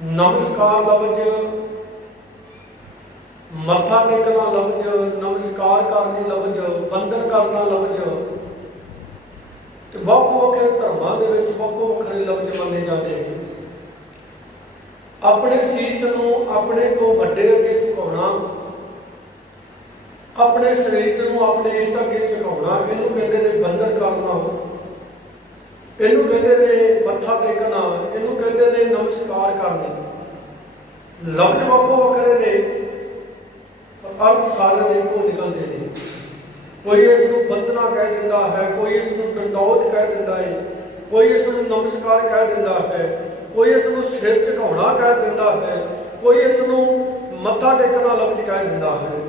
ਨਮਸਕਾਰ ਲਫ਼ਜ਼, ਮੱਥਾ ਟੇਕਣਾ ਲਫ਼ਜ਼, ਨਮਸਕਾਰ ਕਰਨੀ ਲਫ਼ਜ਼, ਵੰਦਨ ਕਰਨਾ ਲਫ਼ਜ਼। ਤੇ ਵੱਖ ਵੱਖਰੇ ਧਰਮਾਂ ਦੇ ਵਿੱਚ ਵੱਖੋ ਵੱਖਰੇ ਲਫ਼ਜ਼ ਮੰਨੇ ਜਾਂਦੇ ਨੇ। ਆਪਣੇ ਸੀਸ ਨੂੰ ਆਪਣੇ ਤੋਂ ਵੱਡੇ ਅੱਗੇ ਝੁਕਾਉਣਾ, ਆਪਣੇ ਸਰੀਰ ਨੂੰ ਆਪਣੇ ਇਸ਼ਟ ਅੱਗੇ ਝੁਕਾਉਣਾ, ਇਹਨੂੰ ਕਹਿੰਦੇ ਨੇ ਬੰਧਨ ਕਰਨਾ। ਇਹਨੂੰ ਕਹਿੰਦੇ ਨੇ ਮੱਥਾ ਟੇਕਣਾ, ਇਹਨੂੰ ਕਹਿੰਦੇ ਨੇ ਨਮਸਕਾਰ ਕਰਨੀ। ਲਫ਼ਜ਼ ਵੱਖੋ ਵੱਖਰੇ ਨੇ ਅਰਥ ਸਾਰੇ ਇੱਕੋ ਨਿਕਲਦੇ ਨੇ। ਕੋਈ ਇਸ ਨੂੰ ਬੰਦਨਾ ਕਹਿ ਦਿੰਦਾ ਹੈ, ਕੋਈ ਇਸ ਨੂੰ ਡੰਡੌਤ ਕਹਿ ਦਿੰਦਾ ਹੈ, ਕੋਈ ਇਸ ਨੂੰ ਨਮਸਕਾਰ ਕਹਿ ਦਿੰਦਾ ਹੈ, ਕੋਈ ਇਸ ਨੂੰ ਸਿਰ ਝੁਕਾਉਣਾ ਕਹਿ ਦਿੰਦਾ ਹੈ, ਕੋਈ ਇਸ ਨੂੰ ਮੱਥਾ ਟੇਕਣਾ ਲਫ਼ਜ਼ ਕਹਿ ਦਿੰਦਾ ਹੈ।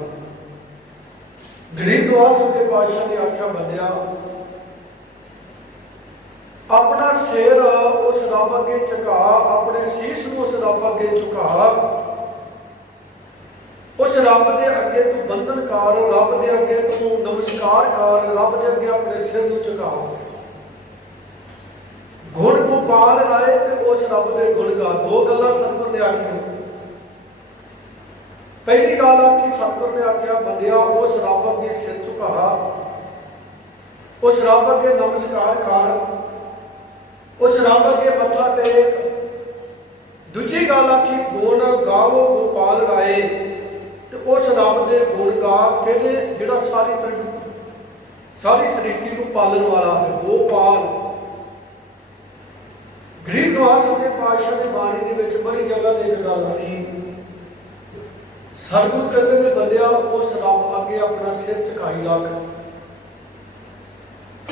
ਗਰੀਬ ਦੁਆਸ ਦੇ ਪਾਤਸ਼ਾਹ ਨੇ ਆਖਿਆ ਬੰਦਿਆ ਆਪਣਾ ਸਿਰ ਉਸ ਰੱਬ ਅੱਗੇ ਝੁਕਾ, ਆਪਣੇ ਸੀਸ ਨੂੰ ਉਸ ਰੱਬ ਅੱਗੇ ਝੁਕਾ। ਉਸ ਰੱਬ ਦੇ ਅੱਗੇ ਤੂੰ ਬੰਧਨ ਕਰ, ਰੱਬ ਦੇ ਅੱਗੇ ਤੂੰ ਨਮਸਕਾਰ ਕਰ, ਰੱਬ ਦੇ ਅੱਗੇ ਆਪਣੇ ਸਿਰ ਨੂੰ ਝੁਕਾ। ਗੁਣ ਗੋਪਾਲ ਰਾਏ ਤੇ ਉਸ ਰੱਬ ਦੇ ਗੁਣ ਗਾ। ਦੋ ਗੱਲਾਂ ਸਤਿਗੁਰ ਨੇ ਆਖੀਆਂ। ਪਹਿਲੀ ਗੱਲ ਆ ਕਿ ਸਤਿਗੁਰ ਨੇ ਆਖਿਆ, ਬੰਦਿਆ, ਉਸ ਰੱਬ ਅੱਗੇ ਸਿਰ ਝੁਕਾ। ਉਸ ਰੱਬ ਅੱਗੇ ਨਮਸਕਾਰ ਕਰ। ਉਸ ਰੱਬ ਅੱਗੇ ਮੱਥਾ ਟੇਕ। ਦੂਜੀ ਗੱਲ ਆ ਕਿ ਗੁਣ ਗਾਵੋ ਗੋਪਾਲ ਰਾਏ, ਤੇ ਉਸ ਰੱਬ ਦੇ ਗੁਣ ਗਾ ਕਿਹੜੇ ਜਿਹੜਾ ਸਾਰੀ ਸਾਰੀ ਸ੍ਰਿਸ਼ਟੀ ਨੂੰ ਪਾਲਣ ਵਾਲਾ ਹੈ, ਗੋਪਾਲ। ਗਰੀਬ ਨਿਵਾਸ ਦੇ ਪਾਤਸ਼ਾਹ ਦੀ ਬਾਣੀ ਦੇ ਵਿੱਚ ਬੜੀ ਜਗ੍ਹਾ ਤੇ ਇਹ ਗੱਲ ਆਈ। ਸਤਿਗੁਰ ਕਹਿੰਦੇ ਨੇ ਬੰਦਿਆ ਉਸ ਰੱਬ ਅੱਗੇ ਆਪਣਾ ਸਿਰ ਝੁਕਾਈ ਰੱਖ।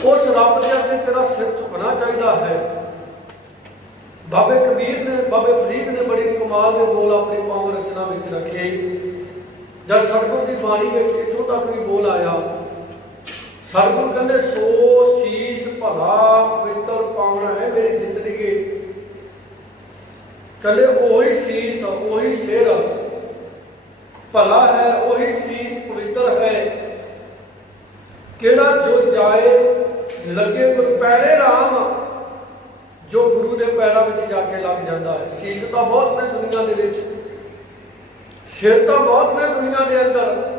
ਉਸ ਰੱਬ ਦੇ ਅੱਗੇ ਤੇਰਾ ਸਿਰ ਝੁਕਣਾ ਚਾਹੀਦਾ ਹੈ। ਬਾਬੇ ਕਬੀਰ ਨੇ, ਬਾਬੇ ਫਰੀਦ ਨੇ ਬੜੀ ਕਮਾਲ ਦੇ ਬੋਲ ਆਪਣੀ ਪਾਵਨ ਰਚਨਾ ਵਿੱਚ ਰੱਖੇ। ਜਦ ਸਤਿਗੁਰ ਦੀ ਬਾਣੀ ਵਿੱਚ ਇੱਥੋਂ ਤੱਕ ਵੀ ਬੋਲ ਆਇਆ, ਸਤਿਗੁਰ ਕਹਿੰਦੇ, ਸੋ ਸੀਸ ਭਲਾ ਪਵਿੱਤਰ ਪਾਵਨ ਹੈ ਮੇਰੀ ਜ਼ਿੰਦਗੀ ਕਹਿੰਦੇ, ਉਹੀ ਸੀਸ, ਉਹੀ ਸਿਰ ਭਲਾ ਹੈ, ਉਹੀ ਸੀਸ ਪਵਿੱਤਰ ਹੈ। ਕਿਹੜਾ ਜੋ ਜਾਏ ਲੱਗੇ ਗੁਰ ਪੈਰੇ ਰਾਮ ਜੋ ਗੁਰੂ ਦੇ ਪੈਰਾਂ ਵਿੱਚ ਜਾ ਕੇ ਲੱਗ ਜਾਂਦਾ ਹੈ। ਸੀਸ ਤਾਂ ਬਹੁਤ ਨੇ ਦੁਨੀਆ ਦੇ ਵਿੱਚ। ਸਿਰ ਤਾਂ ਬਹੁਤ ਨੇ ਦੁਨੀਆ ਦੇ ਅੰਦਰ।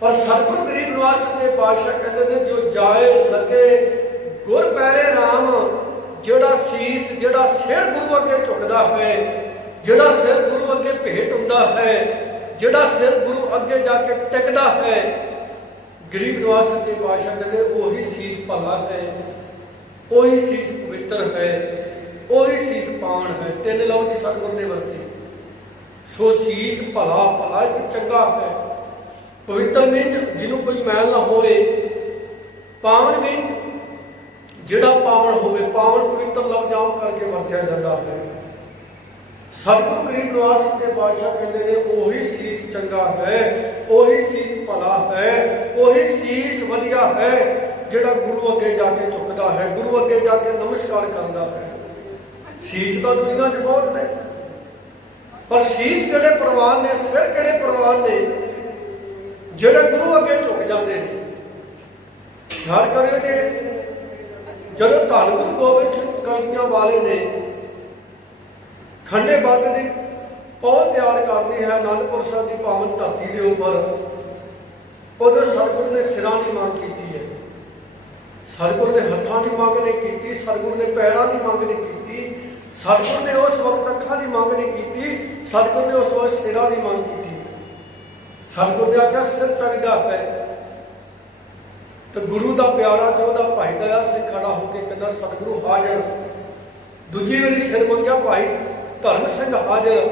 ਪਰ ਸਤਿਗੁਰੂ ਗਰੀਬ ਨਿਵਾਸ ਦੇ ਪਾਤਸ਼ਾਹ ਕਹਿੰਦੇ ਨੇ, ਜੋ ਜਾਏ ਲੱਗੇ ਗੁਰ ਪੈਰੇ ਰਾਮ, ਜਿਹੜਾ ਸੀਸ, ਜਿਹੜਾ ਸਿਰ ਗੁਰੂ ਅੱਗੇ ਝੁਕਦਾ ਹੈ, ਜਿਹੜਾ ਸਿਰ ਗੁਰੂ ਅੱਗੇ ਭੇਟ ਹੁੰਦਾ ਹੈ, ਜਿਹੜਾ ਸਿਰ ਗੁਰੂ ਅੱਗੇ ਜਾ ਕੇ ਟਿਕਦਾ ਹੈ ਗਰੀਬ ਨਿਵਾਸ ਦੇ ਪਾਤਸ਼ਾਹ ਕਹਿੰਦੇ, ਉਹੀ ਸੀਸ ਭਲਾ ਹੈ, ਉਹੀ ਸੀਸ ਪਵਿੱਤਰ ਹੈ, ਉਹੀ ਸੀਸ ਪਾਵਨ ਹੈ, ਤਿੰਨ ਲਫ਼ਜ਼ ਸਤਿਗੁਰ ਨੇ ਵਰਤੇ। ਸੋ ਸੀਸ ਭਲਾ ਭਲਾ ਇੱਕ ਚੰਗਾ ਹੈ। ਪਵਿੱਤਰ ਮੀਨ ਜਿਹਨੂੰ ਕੋਈ ਮੈਲ ਨਾ ਹੋਵੇ, ਪਾਵਨ ਮੀਨ ਜਿਹੜਾ ਪਾਵਨ ਹੋਵੇ, ਪਾਵਨ ਪਵਿੱਤਰ ਲਫ਼ਜ਼ ਆਮ ਕਰਕੇ ਵਰਤਿਆ ਜਾਂਦਾ ਹੈ। ਸਤਿਗੁਰੂ ਗਰੀਬ ਨਿਵਾਸ ਦੇ ਪਾਤਸ਼ਾਹ ਕਹਿੰਦੇ ਨੇ, ਉਹੀ ਸੀਸ ਚੰਗਾ ਹੈ, ਉਹੀ ਸੀਸ ਭਲਾ ਹੈ, ਉਹੀ ਸੀਸ ਵਧੀਆ ਹੈ, ਜਿਹੜਾ ਗੁਰੂ ਅੱਗੇ ਜਾ ਕੇ ਝੁਕਦਾ ਹੈ, ਗੁਰੂ ਅੱਗੇ ਜਾ ਕੇ ਨਮਸਕਾਰ ਕਰਦਾ ਹੈ। ਸੀਸ ਤਾਂ ਦੁਨੀਆ 'ਚ ਬਹੁਤ ਨੇ, ਪਰ ਸੀਸ ਕਿਹੜੇ ਪ੍ਰਵਾਨ ਨੇ, ਸਿਰ ਕਿਹੜੇ ਪ੍ਰਵਾਨ ਨੇ, ਜਿਹੜੇ ਗੁਰੂ ਅੱਗੇ ਝੁਕ ਜਾਂਦੇ ਨੇ? ਯਾਦ ਕਰਿਓ ਜੇ ਜਦੋਂ ਧੰਨ ਗੁਰੂ ਗੋਬਿੰਦ ਸਿੰਘ ਕਲਗੀਆਂ ਵਾਲੇ ਨੇ ਖੰਡੇ ਬਾਗ ਦੀ ਪੌਲ ਤਿਆਰ ਕਰਨੀ ਹੈ ਅਨੰਦਪੁਰ ਸਾਹਿਬ ਦੀ ਪਾਵਨ ਧਰਤੀ ਦੇ ਉੱਪਰ। ਉਹਦੇ ਸਤਿਗੁਰ ਨੇ ਸਿਰਾਂ ਦੀ ਮੰਗ ਕੀਤੀ ਹੈ। ਸਤਿਗੁਰ ਦੇ ਹੱਥਾਂ ਦੀ ਮੰਗ ਨਹੀਂ ਕੀਤੀ, ਸਤਿਗੁਰ ਨੇ ਪੈਰਾਂ ਦੀ ਮੰਗ ਨਹੀਂ ਕੀਤੀ, ਸਤਿਗੁਰ ਨੇ ਉਸ ਵਕਤ ਅੱਖਾਂ ਦੀ ਮੰਗ ਨਹੀਂ ਕੀਤੀ, ਸਤਿਗੁਰ ਨੇ ਉਸ ਵਕਤ ਸਿਰਾਂ ਦੀ ਮੰਗ ਕੀਤੀ। ਸਤਿਗੁਰ ਨੇ ਆਖਿਆ, ਸਿਰ ਚਾਹੀਦਾ ਹੈ ਤੇ ਗੁਰੂ ਦਾ ਪਿਆਰਾ ਜੋ ਉਹਦਾ ਭਾਈ ਦਾ ਸਿੰਘ ਖੜਾ ਹੋ ਕੇ ਕਹਿੰਦਾ, ਸਤਿਗੁਰੂ ਹਾਜ਼ਰ। ਦੂਜੀ ਵਾਰੀ ਸਿਰ ਮੰਗਿਆ, ਭਾਈ ਧਰਮ ਸਿੰਘ ਹਾਜ਼ਰ।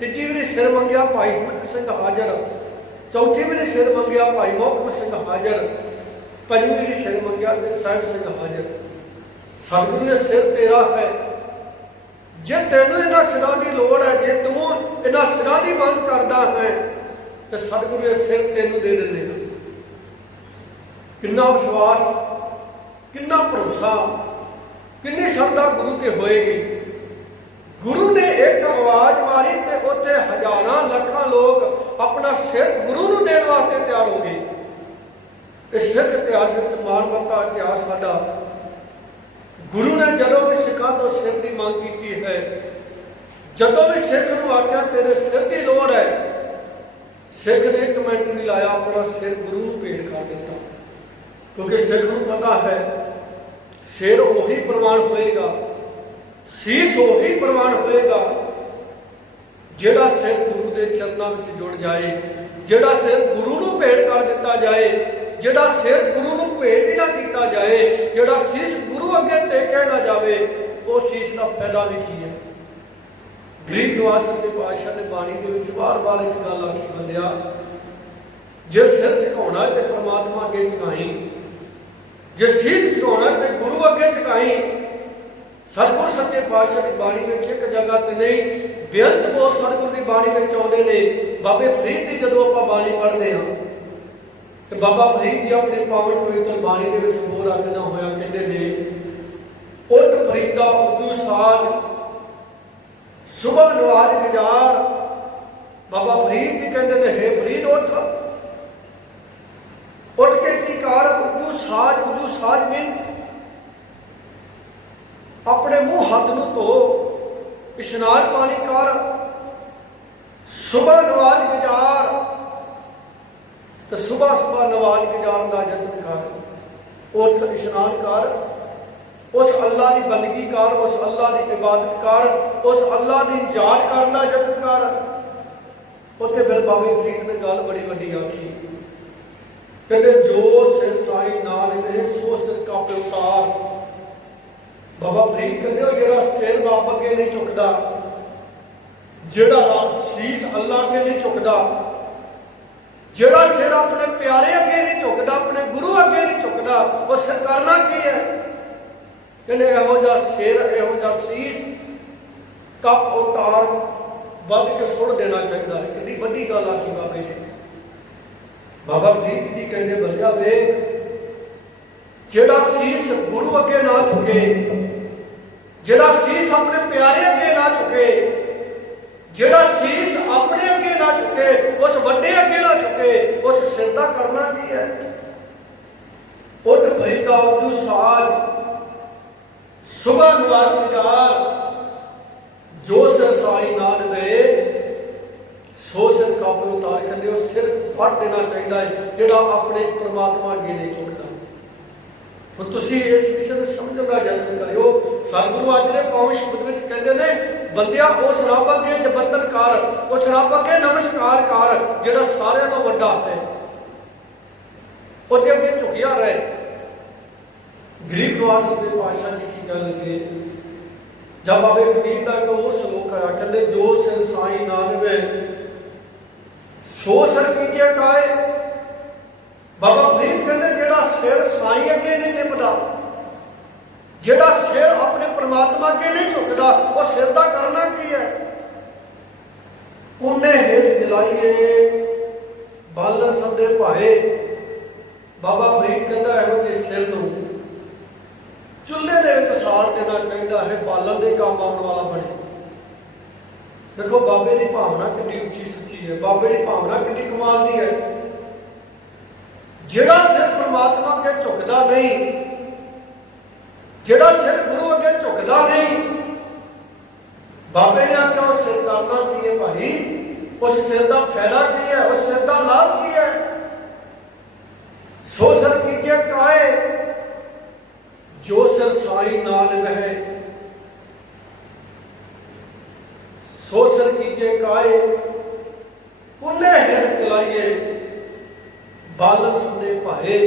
ਤੀਜੀ ਵਾਰੀ ਸਿਰ ਮੰਗਿਆ ਭਾਈ ਹਿੰਮਤ ਸਿੰਘ ਹਾਜ਼ਰ। ਚੌਥੀ ਵਾਰੀ ਸਿਰ ਮੰਗਿਆ ਭਾਈ ਮੋਹਕਮ ਸਿੰਘ ਹਾਜ਼ਰ। ਪੰਜਵੀਂ ਵਾਰੀ ਸਿਰ ਮੰਗਿਆ ਤੇ ਸਾਹਿਬ ਸਿੰਘ ਹਾਜ਼ਰ। ਸਤਿਗੁਰੂ ਦੇ ਸਿਰ ਤੇਰਾ ਹੈ। ਜੇ ਤੈਨੂੰ ਇਹਨਾਂ ਸਿਰਾਂ ਦੀ ਲੋੜ ਹੈ, ਜੇ ਤੂੰ ਇਹਨਾਂ ਸਿਰਾਂ ਦੀ ਮੰਗ ਕਰਦਾ ਹੈ, ਤੇ ਸਤਿਗੁਰੂ ਦੇ ਸਿਰ ਤੈਨੂੰ ਦੇ ਦਿੰਦੇ ਹਨ ਕਿੰਨਾ ਵਿਸ਼ਵਾਸ, ਕਿੰਨਾ ਭਰੋਸਾ, ਕਿੰਨੀ ਸ਼ਰਧਾ ਗੁਰੂ ਤੇ ਹੋਏਗੀ। ਗੁਰੂ ਨੇ ਇੱਕ ਆਵਾਜ਼ ਮਾਰੀ ਤੇ ਉੱਥੇ ਹਜ਼ਾਰਾਂ ਲੱਖਾਂ ਲੋਕ ਆਪਣਾ ਸਿਰ ਗੁਰੂ ਨੂੰ ਦੇਣ ਵਾਸਤੇ ਤਿਆਰ ਹੋ ਗਏ। ਇਹ ਸਿੱਖ ਇਤਿਹਾਸ ਵਿੱਚ ਮਾਨਵਤਾ ਇਤਿਹਾਸ ਸਾਡਾ। ਗੁਰੂ ਨੇ ਜਦੋਂ ਵੀ ਸਿੱਖਾਂ ਤੋਂ ਸਿਰ ਦੀ ਮੰਗ ਕੀਤੀ ਹੈ, ਜਦੋਂ ਵੀ ਸਿੱਖ ਨੂੰ ਆਖਿਆ, ਤੇਰੇ ਸਿਰ ਦੀ ਲੋੜ ਹੈ, ਸਿੱਖ ਨੇ ਇੱਕ ਮਿੰਟ ਨਹੀਂ ਲਾਇਆ, ਆਪਣਾ ਸਿਰ ਗੁਰੂ ਨੂੰ ਭੇਟ ਕਰ ਦਿੱਤਾ। ਕਿਉਂਕਿ ਸਿੱਖ ਨੂੰ ਪਤਾ ਹੈ, ਸਿਰ ਉਹੀ ਪ੍ਰਵਾਨ ਹੋਏਗਾ ਸੀਸ ਉਹੀ ਪ੍ਰਵਾਨ ਹੋਏਗਾ ਜਿਹੜਾ ਸਿਰ ਗੁਰੂ ਦੇ ਚਰਨਾਂ ਵਿੱਚ ਜੁੜ ਜਾਏ, ਜਿਹੜਾ ਸਿਰ ਗੁਰੂ ਨੂੰ ਭੇਟ ਕਰ ਦਿੱਤਾ ਜਾਏ, ਜਿਹੜਾ ਸਿਰ ਗੁਰੂ ਨੂੰ ਭੇਟ ਹੀ ਨਾ ਕੀਤਾ ਜਾਏ, ਜਿਹੜਾ ਸੀਸ ਗੁਰੂ ਅੱਗੇ ਟੇਕਿਆ ਨਾ ਜਾਵੇ, ਉਹ ਸੀਸ ਦਾ ਫਾਇਦਾ ਵੀ ਕੀ ਹੈ? ਗਰੀਬ ਨਿਵਾਸ ਤੇ ਪਾਤਸ਼ਾਹ ਦੇ ਬਾਣੀ ਦੇ ਵਿੱਚ ਵਾਰ-ਵਾਰ ਇੱਕ ਗੱਲ ਆਖੀ ਬੰਦਿਆ, ਜੇ ਸਿਰ ਝੁਕਾਉਣਾ ਤੇ ਪ੍ਰਮਾਤਮਾ ਅੱਗੇ ਝੁਕਾਈ, ਜੇ ਸੀਸ ਝੁਕਾਉਣਾ ਤੇ ਗੁਰੂ ਅੱਗੇ ਝੁਕਾਈ ਸਤਿਗੁਰ ਸੱਚੇ ਪਾਤਸ਼ਾਹ ਦੀ ਬਾਣੀ ਵਿੱਚ ਇੱਕ ਜਗ੍ਹਾ ਤੇ ਨਹੀਂ, ਬੇਅੰਤ ਬੋਲ ਸਤਿਗੁਰ ਦੀ ਬਾਣੀ ਵਿੱਚ ਆਉਂਦੇ ਨੇ, ਬਾਬੇ ਫਰੀਦ ਦੀ ਜਦੋਂ ਆਪਾਂ ਬਾਣੀ ਪੜ੍ਹਦੇ ਹਾਂ, ਤੇ ਬਾਬਾ ਫਰੀਦ ਜੀ ਆਪਣੇ ਪਾਵਨ ਪਵਿੱਤਰ ਬਾਣੀ ਦੇ ਵਿੱਚ ਬੋਲ ਰੱਖਣਾ ਹੋਇਆ, ਕਹਿੰਦੇ ਨੇ ਉਤ ਫਰੀਦਾ ਉਦੂ ਸਾਜ ਸੁਬਹ ਨਵਾਜ਼ ਗੁਜ਼ਾਰ। ਬਾਬਾ ਫਰੀਦ ਜੀ ਕਹਿੰਦੇ ਨੇ, ਹੈ ਫਰੀਦ ਉੱਠ। ਉੱਠ ਕੇ ਕੀ ਕਰ? ਉਦੂ ਸਾਜ ਉਦੂ ਸਾਜ ਮਿਲ। ਆਪਣੇ ਮੂੰਹ ਹੱਥ ਨੂੰ ਧੋ, ਇਸ਼ਨਾਨ ਪਾਣੀ ਕਰ, ਸੁਬਹ ਨਵਾਜ਼ ਗੁਜ਼ਾਰ, ਤੇ ਸੁਬਹ ਸੁਬਹ ਨਵਾਜ਼ ਗੁਜ਼ਾਰਨ ਦਾ ਯਤਨ ਕਰ। ਉੱਠ ਇਸ਼ਨਾਨ ਕਰ, ਉਸ ਅੱਲਾ ਦੀ ਬੰਦਗੀ ਕਰ, ਉਸ ਅੱਲਾ ਦੀ ਇਬਾਦਤ ਕਰ, ਉਸ ਅੱਲਾ ਦੀ ਯਾਦ ਕਰਨ ਦਾ ਯਤਨ ਕਰ। ਉੱਥੇ ਫਿਰ ਬਾਬੇ ਫਰੀਦ ਨੇ ਗੱਲ ਬੜੀ ਵੱਡੀ ਆਖੀ। ਕਹਿੰਦੇ, ਜੋ ਸਿਰ ਸਾਈ ਨਾਲ ਇਹ ਸੋ ਕਾਪੇ ਉਤਾਰ। ਬਾਬਾ ਫਰੀਦ ਕਹਿੰਦੇ ਉਹ ਜਿਹੜਾ ਸਿਰ ਰੱਬ ਅੱਗੇ ਨਹੀਂ ਝੁਕਦਾ, ਜਿਹੜਾ ਰੱਬ ਸੀਸ ਅੱਲਾ ਅੱਗੇ ਨਹੀਂ ਝੁਕਦਾ, ਜਿਹੜਾ ਸਿਰ ਆਪਣੇ ਪਿਆਰੇ ਅੱਗੇ ਨਹੀਂ ਝੁਕਦਾ, ਆਪਣੇ ਗੁਰੂ ਅੱਗੇ ਨਹੀਂ ਝੁਕਦਾ, ਉਹ ਸਿਰ ਕਰਨਾ ਕੀ ਹੈ? ਕਹਿੰਦੇ ਇਹੋ ਜਿਹਾ ਸਿਰ, ਇਹੋ ਜਿਹਾ ਸੀਸ, ਕੱਪ ਉਤਾਰ ਵੱਧ ਕੇ ਸੁੱਟ ਦੇਣਾ ਚਾਹੀਦਾ ਹੈ। ਕਿੰਨੀ ਵੱਡੀ ਗੱਲ ਆਖੀ ਬਾਬੇ ਜੀ। ਬਾਬਾ ਫਰੀਦ ਜੀ ਕਹਿੰਦੇ ਬੰਦਿਆ ਵੇਖ, ਜਿਹੜਾ ਸੀਸ ਗੁਰੂ ਅੱਗੇ ਨਾ ਝੁਕੇ ਜਿਹੜਾ ਸੀਸ ਆਪਣੇ ਪਿਆਰੇ ਅੱਗੇ ਨਾ ਝੁਕੇ ਜਿਹੜਾ ਸੀਸ ਆਪਣੇ ਅੱਗੇ ਨਾ ਝੁਕੇ ਉਸ ਵੱਡੇ ਅੱਗੇ ਨਾ ਝੁਕੇ ਉਸ ਸਿਰ ਦਾ ਕਰਨਾ ਕੀ ਹੈ? ਉੱਠ ਫਰੀਦਾ ਉਜੂ ਸਾਜ, ਸੁਬਹ ਨਵਾਜ਼ ਵਿਚਾਰ, ਜੋ ਸਿਰ ਨਾਲ ਵੇ ਸੋ ਸਿਰ ਕਾਪੇ ਉਤਾਰ ਕਹਿੰਦੇ ਉਹ ਸਿਰ ਫੜ ਦੇਣਾ ਚਾਹੀਦਾ ਹੈ, ਜਿਹੜਾ ਆਪਣੇ ਪ੍ਰਮਾਤਮਾ ਅੱਗੇ ਨਹੀਂ ਝੁਕਦਾ ਹੁਣ ਤੁਸੀਂ ਇਸ ਵਿਸ਼ੇ ਨੂੰ ਸਮਝਣ ਦਾ ਯਤਨ ਕਰਿਓ। ਸਤਿਗੁਰੂ ਅੱਜ ਦੇ ਪਾਵਨ ਸ਼ਬਦ ਵਿੱਚ ਕਹਿੰਦੇ ਨੇ, ਬੰਦਿਆ ਉਸ ਰੱਬ ਅੱਗੇ ਜਬਤਨ ਕਰ ਉਸ ਰੱਬ ਅੱਗੇ ਨਮਸਕਾਰ ਕਰ, ਜਿਹੜਾ ਸਾਰਿਆਂ ਤੋਂ ਵੱਡਾ ਹੈ। ਉਹਦੇ ਅੱਗੇ ਝੁਕਿਆ ਰਹੇ। ਗਰੀਬ ਨਿਵਾਸ ਦੇ ਪਾਤਸ਼ਾਹ ਜੀ ਕੀ ਗੱਲ ਲੱਗੇ? ਜਦ ਬਾਬੇ ਕਬੀਰ ਦਾ ਇੱਕ ਹੋਰ ਸ਼ਲੋਕ ਆਇਆ, ਕਹਿੰਦੇ, ਜੋ ਸਿਰ ਸਾਈ ਨਾਨਵੇ ਸੋ ਸਰ ਕੀਜੇ ਕਾਏ ਬਾਬਾ ਫਰੀਦ ਕਹਿੰਦੇ ਜਿਹੜਾ ਸਿਰ ਸਾਈ ਅੱਗੇ ਨਹੀਂ ਨਿਭਦਾ ਜਿਹੜਾ ਸਿਰ ਆਪਣੇ ਪ੍ਰਮਾਤਮਾ ਅੱਗੇ ਨਹੀਂ ਝੁਕਦਾ, ਉਹ ਸਿਰ ਦਾ ਕਰਨਾ ਕੀ ਹੈ? ਉਹਨੇ ਹੇਠ ਜਲਾਈਏ ਬਾਲਨ ਸਭਦੇ ਭਾਏ। ਬਾਬਾ ਫਰੀਦ ਕਹਿੰਦਾ ਇਹੋ ਜਿਹੇ ਸਿਰ ਨੂੰ ਚੁੱਲ੍ਹੇ ਦੇ ਵਿੱਚ ਸਾੜ ਦੇਣਾ ਚਾਹੀਦਾ ਹੈ, ਬਾਲਣ ਦੇ ਕੰਮ ਆਉਣ ਵਾਲਾ ਬਣੇ। ਦੇਖੋ, ਬਾਬੇ ਦੀ ਭਾਵਨਾ ਕਿੰਨੀ ਉੱਚੀ ਸੱਚੀ ਹੈ, ਬਾਬੇ ਦੀ ਭਾਵਨਾ ਕਿੰਨੀ ਕਮਾਲ ਦੀ ਹੈ। ਜਿਹੜਾ ਸਿਰ ਪ੍ਰਮਾਤਮਾ ਅੱਗੇ ਝੁਕਦਾ ਨਹੀਂ, ਜਿਹੜਾ ਸਿਰ ਗੁਰੂ ਅੱਗੇ ਝੁਕਦਾ ਨਹੀਂ, ਬਾਬੇ ਨੇ ਆਖਿਆ, ਉਹ ਸਿਰ ਕਰਨਾ ਕੀ ਹੈ ਭਾਈ? ਉਸ ਸਿਰ ਦਾ ਫਾਇਦਾ ਕੀ ਹੈ? ਉਸ ਸਿਰ ਦਾ ਲਾਭ ਕੀ ਹੈ? ਸੋ ਸਿਰ ਕੀਜੇ ਕਾਏ, ਜੋ ਸਿਰ ਸਾਈ ਨਾਲ ਵਹਿ। ਸੋ ਸਰ ਕੀਜੇ ਕਾਏ, ਕੁੱਲੇ ਹਿਰ ਚਲਾਈਏ ਬਾਲਨ ਭਾਏ।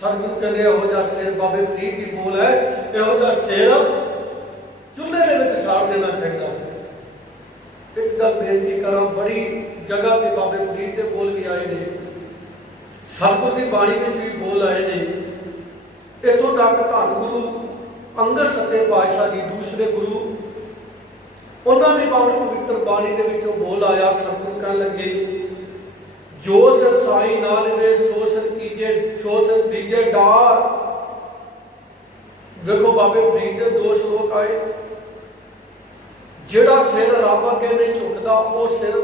ਸਤਿਗੁਰੂ ਕਹਿੰਦੇ ਇਹੋ ਜਿਹਾ ਸਿਰ ਬਾਬੇ ਫਰੀਦ ਦੀ ਬੋਲ ਹੈ, ਇਹੋ ਜਿਹਾ ਸਿਰ ਚੁੱਲ੍ਹੇ ਦੇ ਵਿੱਚ ਸਾੜ ਦੇਣਾ ਚਾਹੀਦਾ। ਇੱਕ ਗੱਲ ਬੇਨਤੀ ਕਰਾਂ, ਬੜੀ ਜਗ੍ਹਾ ਤੇ ਬਾਬੇ ਫਰੀਦ ਦੇ ਬੋਲ ਵੀ ਆਏ ਨੇ। ਸਤਿਗੁਰ ਦੀ ਬਾਣੀ ਵਿੱਚ ਵੀ ਬੋਲ ਆਏ ਨੇ। ਇੱਥੋਂ ਤੱਕ ਧੰਨ ਗੁਰੂ ਅੰਗਦ ਸੱਚੇ ਪਾਤਸ਼ਾਹ ਜੀ, ਦੂਸਰੇ ਗੁਰੂ, ਉਹਨਾਂ ਦੀ ਬਾਣੀ ਪਵਿੱਤਰ ਬਾਣੀ ਦੇ ਵਿੱਚੋਂ ਬੋਲ ਆਇਆ ਸਤਿਗੁਰ ਕਹਿਣ ਲੱਗੇ, ਜੋ ਸਿਰ ਸਾਈ ਨਾਲ ਵੇ ਸੋ ਸਿਰ ਕੀਜੇ ਦੀਜੇ ਡਾਰ। ਵੇਖੋ ਬਾਬੇ ਫਰੀਦ ਦੇ ਦੋ ਸ਼ਲੋਕ ਆਏ। ਜਿਹੜਾ ਸਿਰ ਰੱਬ ਅੱਗੇ ਨਹੀਂ ਝੁਕਦਾ, ਉਹ ਸਿਰ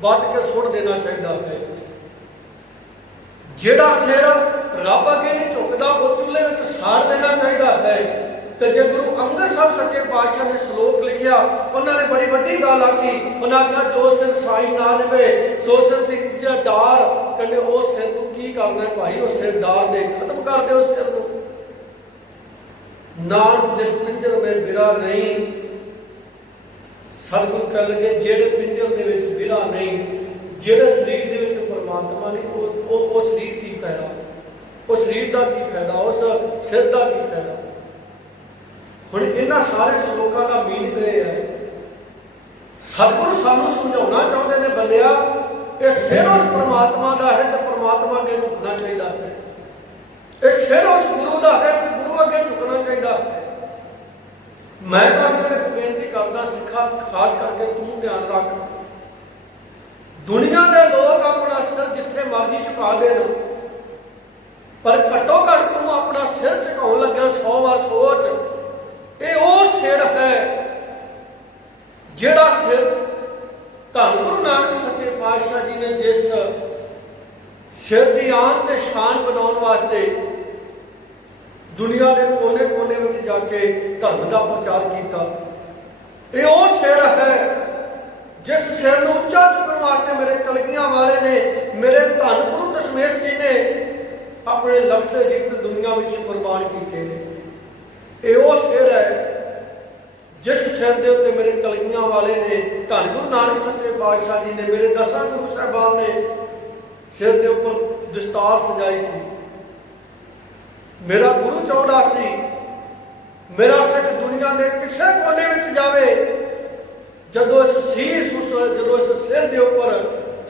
ਵੱਢ ਕੇ ਸੁੱਟ ਦੇਣਾ ਚਾਹੀਦਾ ਹੈ। ਜਿਹੜਾ ਸਿਰ ਰੱਬ ਅੱਗੇ ਨਹੀਂ ਝੁਕਦਾ, ਉਹ ਚੁੱਲ੍ਹੇ ਵਿੱਚ ਸਾੜ ਦੇਣਾ ਚਾਹੀਦਾ ਹੈ। ਤੇ ਜੇ ਗੁਰੂ ਅੰਗਦ ਸਾਹਿਬ ਸੱਚੇ ਪਾਤਸ਼ਾਹ ਨੇ ਸ਼ਲੋਕ ਲਿਖਿਆ, ਉਹਨਾਂ ਨੇ ਬੜੀ ਵੱਡੀ ਗੱਲ ਆਖੀ। ਉਹਨਾਂ ਕਿਹਾ, ਜੋ ਸਿਰ ਸਾਈ ਨਾ ਨਿਭੇ, ਸੋ ਸਿਰ ਦੀ ਡਾਰ, ਕਹਿੰਦੇ ਉਹ ਸਿਰ ਨੂੰ ਕੀ ਕਰਨਾ ਭਾਈ? ਉਹ ਸਿਰ ਡਾਰ ਦੇ, ਖਤਮ ਕਰ ਦਿਓ ਸਿਰ ਨੂੰ। ਨਾਲ ਜਿਸ ਪਿੰਜਰ ਮੇ ਬਿਰਾ ਨਹੀਂ ਸਤਿਗੁਰੂ ਕਹਿ ਲਗੇ, ਜਿਹੜੇ ਪਿੰਜਰ ਦੇ ਵਿੱਚ ਬਿਰਾ ਨਹੀਂ, ਜਿਹੜੇ ਸਰੀਰ ਦੇ ਵਿੱਚ ਪਰਮਾਤਮਾ ਨਹੀਂ, ਉਹ ਉਹ ਸਰੀਰ ਕੀ ਫਾਇਦਾ? ਉਹ ਸਰੀਰ ਦਾ ਕੀ ਫਾਇਦਾ? ਉਸ ਸਿਰ ਦਾ ਕੀ ਫਾਇਦਾ? ਹੁਣ ਇਹਨਾਂ ਸਾਰੇ ਸ਼ਲੋਕਾਂ ਦਾ ਮੀਨਿੰਗ ਇਹ ਹੈ ਸਤਿਗੁਰੂ ਸਾਨੂੰ ਸਮਝਾਉਣਾ ਚਾਹੁੰਦੇ ਨੇ ਬੰਦਿਆ ਇਹ ਸਿਰ ਉਸ ਪਰਮਾਤਮਾ ਦਾ ਹੈ ਤੇ ਪਰਮਾਤਮਾ ਅੱਗੇ ਝੁਕਣਾ ਚਾਹੀਦਾ ਹੈ। ਇਹ ਸਿਰ ਉਸ ਗੁਰੂ ਦਾ ਹੈ ਤੇ ਗੁਰੂ ਅੱਗੇ ਝੁਕਣਾ ਚਾਹੀਦਾ ਹੈ। ਮੈਂ ਤਾਂ ਸਿਰਫ ਬੇਨਤੀ ਕਰਦਾ, ਸਿੱਖਾ, ਖਾਸ ਕਰਕੇ ਤੂੰ ਧਿਆਨ ਰੱਖ। ਦੁਨੀਆ ਦੇ ਲੋਕ ਆਪਣਾ ਸਿਰ ਜਿੱਥੇ ਮਰਜ਼ੀ ਝੁਕਾ ਦੇਣ। ਪਰ ਘੱਟੋ ਘੱਟ ਤੂੰ ਆਪਣਾ ਸਿਰ ਝੁਕਾਉਣ ਲੱਗਿਆ 100 ਵਾਰ ਸੋਚ। ਇਹ ਉਹ ਸਿਰ ਹੈ ਜਿਹੜਾ ਸਿਰ ਧੰਨ ਗੁਰੂ ਨਾਨਕ ਸੱਚੇ ਪਾਤਸ਼ਾਹ ਜੀ ਨੇ ਜਿਸ ਸਿਰ ਦੀ ਆਨ ਤੇ ਸ਼ਾਨ ਬਣਾਉਣ ਵਾਸਤੇ ਦੁਨੀਆ ਦੇ ਕੋਨੇ-ਕੋਨੇ ਵਿੱਚ ਜਾ ਕੇ ਧਰਮ ਦਾ ਪ੍ਰਚਾਰ ਕੀਤਾ। ਇਹ ਉਹ ਸਿਰ ਹੈ ਜਿਸ ਸਿਰ ਨੂੰ ਉੱਚਾ ਚੁੱਕਣ ਵਾਸਤੇ ਮੇਰੇ ਕਲਗੀਆਂ ਵਾਲੇ ਨੇ, ਮੇਰੇ ਧੰਨ ਗੁਰੂ ਦਸ਼ਮੇਸ਼ ਜੀ ਨੇ ਆਪਣੇ ਲਖਤੇ ਜਿਗਤ ਦੁਨੀਆ ਵਿੱਚ ਕੁਰਬਾਨ ਕੀਤੇ ਨੇ। ਇਹ ਉਹ ਸਿਰ ਹੈ ਸਿਰ ਦੇ ਉੱਤੇ ਮੇਰੇ ਕਲਗੀਆਂ ਵਾਲੇ ਨੇ, ਧੰਨ ਗੁਰੂ ਨਾਨਕ ਸੱਚੇ ਪਾਤਸ਼ਾਹ ਜੀ ਨੇ, ਮੇਰੇ ਦਸਾਂ ਗੁਰੂ ਸਾਹਿਬਾਨ ਨੇ ਸਿਰ ਦੇ ਉੱਪਰ ਦਸਤਾਰ ਸਜਾਈ ਸੀ। ਮੇਰਾ ਗੁਰੂ ਚਾਹੁੰਦਾ ਸੀ। ਮੇਰਾ ਸਿੱਖ ਦੁਨੀਆ ਦੇ ਕਿਸੇ ਕੋਨੇ ਵਿੱਚ ਜਾਵੇ, ਜਦੋਂ ਇਸ ਸੀਸ ਜਦੋਂ ਇਸ ਸਿਰ ਦੇ ਉੱਪਰ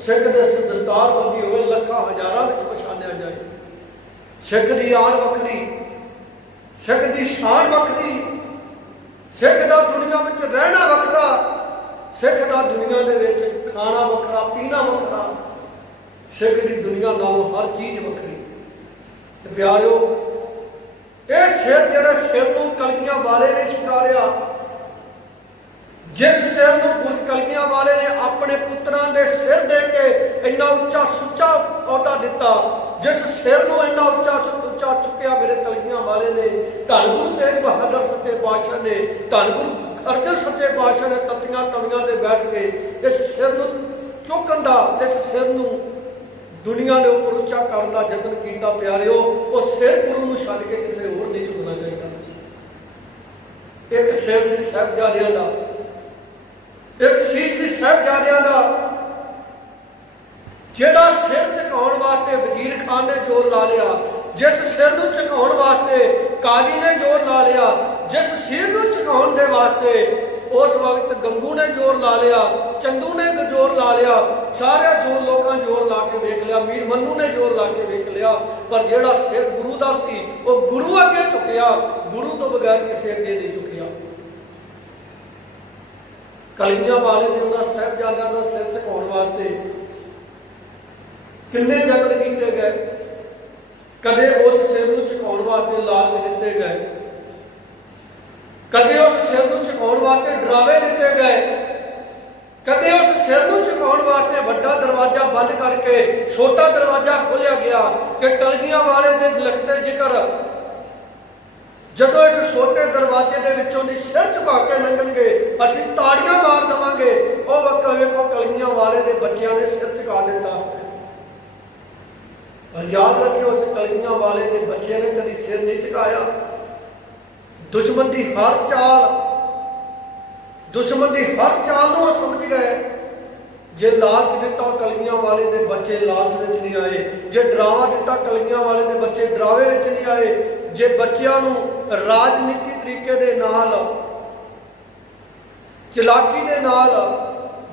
ਸਿੱਖ ਦੇ ਸਿਰ ਦਸਤਾਰ ਬੰਦੀ ਹੋਵੇ, ਲੱਖਾਂ ਹਜ਼ਾਰਾਂ ਵਿੱਚ ਪਛਾਣਿਆ ਜਾਏ। ਸਿੱਖ ਦੀ ਆਣ ਵੱਖਰੀ, ਸਿੱਖ ਦੀ ਸ਼ਾਨ ਵੱਖਰੀ ਸਿੱਖ ਦਾ ਦੁਨੀਆ ਵਿੱਚ ਰਹਿਣਾ ਵੱਖਰਾ, ਸਿੱਖ ਦਾ ਦੁਨੀਆ ਦੇ ਵਿੱਚ ਖਾਣਾ ਵੱਖਰਾ, ਪੀਣਾ ਵੱਖਰਾ, ਸਿੱਖ ਦੀ ਦੁਨੀਆ ਨਾਲੋਂ ਹਰ ਚੀਜ਼ ਵੱਖਰੀ। ਤੇ ਪਿਆਰਿਓ, ਇਹ ਸਿਰ ਜਿਹੜੇ ਸਿਰ ਨੂੰ ਕਲਗੀਆਂ ਵਾਲੇ ਨੇ ਛੁਡਾਰਿਆ ਜਿਸ ਸਿਰ ਨੂੰ ਗੁਰੂ ਕਲਗੀਆਂ ਵਾਲੇ ਨੇ ਆਪਣੇ ਪੁੱਤਰਾਂ ਦੇ ਸਿਰ ਦੇ ਕੇ ਇੰਨਾ ਉੱਚਾ ਸੁੱਚਾ ਅਹੁਦਾ ਦਿੱਤਾ, ਜਿਸ ਸਿਰ ਨੂੰ ਇੰਨਾ ਉੱਚਾ ਉੱਚਾ ਚੁੱਕਿਆ ਮੇਰੇ ਕਲਗੀਆਂ ਵਾਲੇ ਨੇ, ਧੰਨ ਗੁਰੂ ਤੇਗ ਬਹਾਦਰ ਪਾਤਸ਼ਾਹ ਨੇ ਧੰਨ ਗੁਰੂ ਅਰਜਨ ਸੱਚੇ ਪਾਤਸ਼ਾਹ ਨੇ ਤਤੀਆਂ ਤਵੀਆਂ ਤੇ ਬੈਠ ਕੇ ਇਸ ਸਿਰ ਨੂੰ ਚੁੱਕਣ ਦਾ, ਇਸ ਸਿਰ ਨੂੰ ਦੁਨੀਆ ਦੇ ਉੱਪਰ ਉੱਚਾ ਕਰਨ ਦਾ ਯਤਨ ਕੀਤਾ, ਪਿਆਰਿਓ, ਉਹ ਸਿਰ ਗੁਰੂ ਨੂੰ ਛੱਡ ਕੇ ਕਿਸੇ ਹੋਰ ਨਹੀਂ ਝੁਕਣਾ ਚਾਹੀਦਾ। ਇੱਕ ਸਿਰ ਸੀ ਸਾਹਿਬਜ਼ਾਦਿਆਂ ਦਾ, ਇੱਕ ਸੀਸ ਸੀ ਸਾਹਿਬਜ਼ਾਦਿਆਂ ਦਾ, ਜਿਹੜਾ ਸਿਰ ਝੁਕਾਉਣ ਵਾਸਤੇ ਵਜ਼ੀਰ ਖਾਨ ਨੇ ਜ਼ੋਰ ਲਾ ਲਿਆ, ਜਿਸ ਸਿਰ ਨੂੰ ਝੁਕਾਉਣ ਵਾਸਤੇ ਕਾਜੀ ਨੇ ਜ਼ੋਰ ਲਾ ਲਿਆ ਜਿਸ ਸਿਰ ਨੂੰ ਝੁਕਾਉਣ ਦੇ ਵਾਸਤੇ ਉਸ ਵਕਤ ਗੰਗੂ ਨੇ ਜ਼ੋਰ ਲਾ ਲਿਆ, ਚੰਦੂ ਨੇ ਜ਼ੋਰ ਲਾ ਲਿਆ ਸਾਰੇ ਦੋ ਲੋਕਾਂ ਜ਼ੋਰ ਲਾ ਕੇ ਵੇਖ ਲਿਆ, ਮੀਰ ਮੰਨੂ ਨੇ ਜ਼ੋਰ ਲਾ ਕੇ ਵੇਖ ਲਿਆ, ਪਰ ਜਿਹੜਾ ਸਿਰ ਗੁਰੂ ਦਾ ਸੀ, ਉਹ ਗੁਰੂ ਅੱਗੇ ਝੁਕਿਆ, ਗੁਰੂ ਤੋਂ ਬਗੈਰ ਕਿਸੇ ਅੱਗੇ ਨਹੀਂ ਝੁਕਿਆ। ਕਲਗੀਆਂ ਵਾਲੇ ਨੇ ਉਹਨਾਂ ਸਾਹਿਬਜ਼ਾਦਿਆਂ ਦਾ ਸਿਰ ਝੁਕਾਉਣ ਵਾਸਤੇ ਕਿੰਨੇ ਯਤਨ ਕੀਤੇ ਗਏ, ਕਦੇ ਉਸ ਸਿਰ ਨੂੰ ਝੁਕਾਉਣ ਵਾਸਤੇ ਲਾਲਚ ਦਿੱਤੇ ਗਏ। ਕਦੇ ਉਸ ਸਿਰ ਨੂੰ ਝੁਕਾਉਣ ਵਾਸਤੇ ਡਰਾਵੇ ਦਿੱਤੇ ਗਏ। ਕਦੇ ਉਸ ਸਿਰ ਨੂੰ ਝੁਕਾਉਣ ਵਾਸਤੇ ਵੱਡਾ ਦਰਵਾਜ਼ਾ ਬੰਦ ਕਰਕੇ ਛੋਟਾ ਦਰਵਾਜ਼ਾ ਖੋਲਿਆ ਗਿਆ ਕਿ ਕਲਗੀਆਂ ਵਾਲੇ ਦੇ ਲਿਖਤੇ ਜ਼ਿਕਰ। ਜਦੋਂ ਇਸ ਛੋਟੇ ਦਰਵਾਜ਼ੇ ਦੇ ਵਿੱਚੋਂ ਦੀ ਸਿਰ ਝੁਕਾ ਕੇ ਲੰਘਣਗੇ, ਅਸੀਂ ਤਾੜੀਆਂ ਮਾਰ ਦਵਾਂਗੇ। ਉਹ ਵਕਤ ਵੇਖੋ ਕਲਗੀਆਂ ਵਾਲੇ ਦੇ ਬੱਚਿਆਂ ਨੇ ਸਿਰ ਝੁਕਾ ਦਿੱਤਾ। ਪਰ ਯਾਦ ਰੱਖਿਓ, ਉਸ ਕਲਗੀਆਂ ਵਾਲੇ ਦੇ ਬੱਚੇ ਨੇ ਕਦੀ ਸਿਰ ਨਹੀਂ ਝੁਕਾਇਆ। ਦੁਸ਼ਮਣ ਦੀ ਹਰ ਚਾਲ, ਦੁਸ਼ਮਣ ਦੀ ਹਰ ਚਾਲ ਨੂੰ ਸਮਝ ਗਏ। ਜੇ ਲਾਲਚ ਦਿੱਤਾ ਕਲਗੀਆਂ ਵਾਲੇ ਦੇ ਬੱਚੇ ਲਾਲਚ ਵਿੱਚ ਨਹੀਂ ਆਏ, ਜੇ ਡਰਾਵਾ ਦਿੱਤਾ ਕਲਗੀਆਂ ਵਾਲੇ ਦੇ ਬੱਚੇ ਡਰਾਵੇ ਵਿੱਚ ਨਹੀਂ ਆਏ, ਜੇ ਬੱਚਿਆਂ ਨੂੰ ਰਾਜਨੀਤੀ ਤਰੀਕੇ ਦੇ ਨਾਲ, ਚਲਾਕੀ ਦੇ ਨਾਲ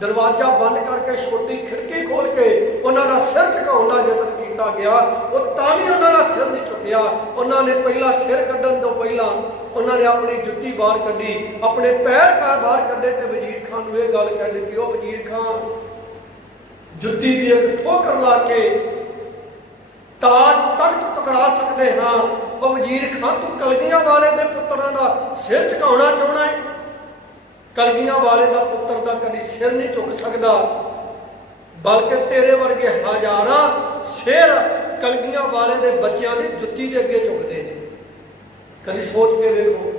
ਦਰਵਾਜ਼ਾ ਬੰਦ ਕਰਕੇ ਛੋਟੀ ਖਿੜਕੀ ਖੋਲ ਕੇ ਉਹਨਾਂ ਦਾ ਸਿਰ ਝੁਕਾਉਣ ਦਾ ਯਤਨ ਕੀਤਾ ਗਿਆ, ਉਹ ਤਾਂ ਵੀ ਉਹਨਾਂ ਦਾ ਸਿਰ ਨਹੀਂ ਝੁਕਿਆ। ਉਹਨਾਂ ਨੇ ਪਹਿਲਾਂ ਸਿਰ ਕੱਢਣ ਤੋਂ ਪਹਿਲਾਂ ਉਹਨਾਂ ਨੇ ਆਪਣੀ ਜੁੱਤੀ ਬਾਹਰ ਕੱਢੀ, ਆਪਣੇ ਪੈਰ ਕਾਰ ਬਾਹਰ ਕੱਢੇ ਤੇ ਵਜ਼ੀਰ ਖਾਨ ਨੂੰ ਇਹ ਗੱਲ ਕਹਿ ਦਿੱਤੀ, ਉਹ ਵਜ਼ੀਰ ਖਾਨ, ਜੁੱਤੀ ਦੀ ਇੱਕ ਠੋਕਰ ਲਾ ਕੇ ਤਾਜ ਤਖਤ ਟੁਕਰਾ ਸਕਦੇ ਹਾਂ। ਉਹ ਵਜ਼ੀਰ ਖਾਨ ਤੂੰ ਕਲਗੀਆਂ ਵਾਲੇ ਦੇ ਪੁੱਤਰਾਂ ਦਾ ਸਿਰ ਝੁਕਾਉਣਾ ਚਾਹਣਾ ਹੈ। ਕਲਗੀਆਂ ਵਾਲੇ ਦਾ ਪੁੱਤਰ ਦਾ ਕਦੀ ਸਿਰ ਨਹੀਂ ਝੁਕ ਸਕਦਾ, ਬਲਕਿ ਤੇਰੇ ਵਰਗੇ ਹਜ਼ਾਰਾਂ ਸਿਰ ਕਲਗੀਆਂ ਵਾਲੇ ਦੇ ਬੱਚਿਆਂ ਦੀ ਜੁੱਤੀ ਦੇ ਅੱਗੇ ਝੁਕਦੇ ਨੇ। ਕਦੀ ਸੋਚ ਕੇ ਵੇਖੋ,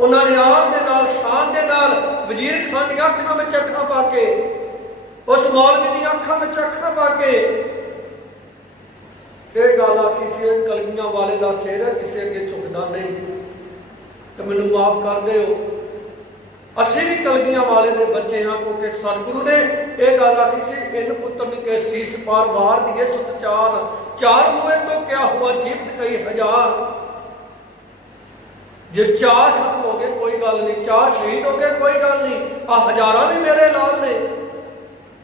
ਉਹਨਾਂ ਨੇ ਆਪ ਦੇ ਨਾਲ ਸ਼ਾਨ ਦੇ ਨਾਲ ਵਜ਼ੀਰ ਖਾਨ ਦੀਆਂ ਅੱਖਾਂ ਵਿੱਚ ਅੱਖਾਂ ਪਾ ਕੇ, ਉਸ ਮੌਲਵੀ ਦੀਆਂ ਅੱਖਾਂ ਵਿੱਚ ਅੱਖਾਂ ਪਾ ਕੇ, ਇਹ ਗੱਲ ਆਖੀ ਸੀ ਕਲਗੀਆਂ ਵਾਲੇ ਦਾ ਸਿਰ ਕਿਸੇ ਅੱਗੇ ਝੁਕਦਾ ਨਹੀਂ। ਤੇ ਮੈਨੂੰ ਮਾਫ ਕਰ ਦਿਓ। ਅਸੀਂ ਵੀ ਕਲਗੀਆਂ ਵਾਲੇ ਦੇ ਬੱਚੇ ਹਾਂ, ਕਿਉਂਕਿ ਸਤਿਗੁਰੂ ਨੇ ਇਹ ਗੱਲ ਆਖੀ ਸੀ ਇਨ ਪੁੱਤਰ ਕੇ ਸੀਸ ਪਾਰ ਵਾਰ ਦੀਏ ਸੁਤ ਚਾਰ ਚਾਰ ਮੂਏ ਤੋਂ ਕਿਆ ਹੁਆ ਜੀਵਤ ਕਈ ਹਜ਼ਾਰ? ਜੇ ਚਾਰ ਖਤਮ ਹੋ ਗਏ, ਕੋਈ ਗੱਲ ਨਹੀਂ। ਚਾਰ ਸ਼ਹੀਦ ਹੋ ਗਏ, ਕੋਈ ਗੱਲ ਨਹੀਂ। ਆ ਹਜ਼ਾਰਾਂ ਵੀ ਮੇਰੇ ਨਾਲ ਨੇ।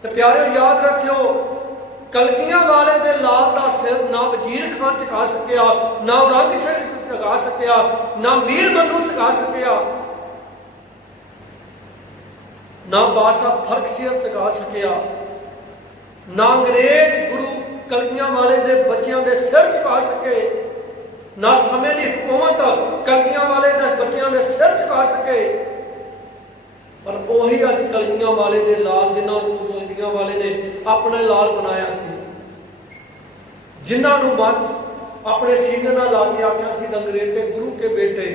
ਤੇ ਪਿਆਰਿਓ, ਯਾਦ ਰੱਖਿਓ, ਕਲਗੀਆਂ ਵਾਲੇ ਦੇ ਲਾਲ ਦਾ ਸਿਰ ਨਾ ਵਜ਼ੀਰ ਖਾਨ ਝੁਕਾ ਸਕਿਆ, ਨਾ ਔਰੰਗਜ਼ੇਬ ਝੁਕਾ ਸਕਿਆ, ਨਾ ਮੀਰ ਬੰਦੂ ਝੁਕਾ ਸਕਿਆ। ਨਾ ਬਾਦਸ਼ਾਹ ਫ਼ਰਕ ਸਿਰ ਝੁਕਾ ਸਕਿਆ। ਨਾ ਅੰਗਰੇਜ਼ ਗੁਰੂ ਕਲਗੀਆਂ ਵਾਲੇ ਦੇ ਬੱਚਿਆਂ ਦੇ ਸਿਰ ਝੁਕਾ ਸਕੇ। ਨਾ ਸਮੇਂ ਦੀ ਹਕੂਮਤ ਕਲਗੀਆਂ ਵਾਲੇ ਦੇ ਬੱਚਿਆਂ ਦੇ ਸਿਰ ਝੁਕਾ ਸਕੇ। ਪਰ ਉਹੀ ਅੱਜ ਕਲਗੀਆਂ ਵਾਲੇ ਦੇ ਲਾਲ ਜਿਨ੍ਹਾਂ ਨੂੰ ਕਲਗੀਆਂ ਵਾਲੇ ਨੇ ਆਪਣੇ ਲਾਲ ਬਣਾਇਆ ਸੀ। ਜਿਨ੍ਹਾਂ ਨੂੰ ਮਨ ਆਪਣੇ ਸੀਨੇ ਨਾਲ ਲਾ ਕੇ ਆਖਿਆ ਸੀ, ਅੰਗਰੇਜ਼ ਗੁਰੂ ਕੇ ਬੇਟੇ।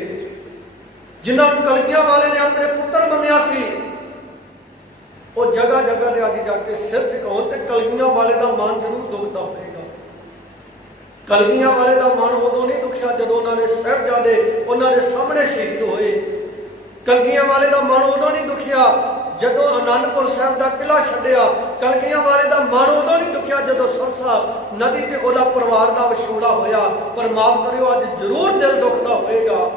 ਜਿਨ੍ਹਾਂ ਨੂੰ ਕਲਗੀਆਂ ਵਾਲੇ ਨੇ ਆਪਣੇ ਪੁੱਤਰ ਮੰਨਿਆ ਸੀ ਉਹ ਜਗ੍ਹਾ ਜਗ੍ਹਾ ਤੇ ਅੱਜ ਜਾ ਕੇ ਸਿਰ ਝੁਕਾਉਣ ਤੇ ਕਲਗੀਆਂ ਵਾਲੇ ਦਾ ਮਨ ਜ਼ਰੂਰ ਦੁਖਦਾ ਹੋਵੇਗਾ। ਕਲਗੀਆਂ ਵਾਲੇ ਦਾ ਮਨ ਉਦੋਂ ਨਹੀਂ ਦੁਖਿਆ ਜਦੋਂ ਉਹਨਾਂ ਨੇ ਸਾਹਿਬਜ਼ਾਦੇ ਉਹਨਾਂ ਦੇ ਸਾਹਮਣੇ ਸ਼ਹੀਦ ਹੋਏ। ਕਲਗੀਆਂ ਵਾਲੇ ਦਾ ਮਨ ਉਦੋਂ ਨਹੀਂ ਦੁਖਿਆ ਜਦੋਂ ਅਨੰਦਪੁਰ ਸਾਹਿਬ ਦਾ ਕਿਲਾ ਛੱਡਿਆ। ਕਲਗੀਆਂ ਵਾਲੇ ਦਾ ਮਨ ਉਦੋਂ ਨਹੀਂ ਦੁਖਿਆ ਜਦੋਂ ਸਰਸਾ ਨਦੀ ਤੇ ਉਹਦਾ ਪਰਿਵਾਰ ਦਾ ਵਿਛੋੜਾ ਹੋਇਆ। ਪਰ ਮਾਫ ਕਰਿਓ, ਅੱਜ ਜ਼ਰੂਰ ਦਿਲ ਦੁਖਦਾ ਹੋਏਗਾ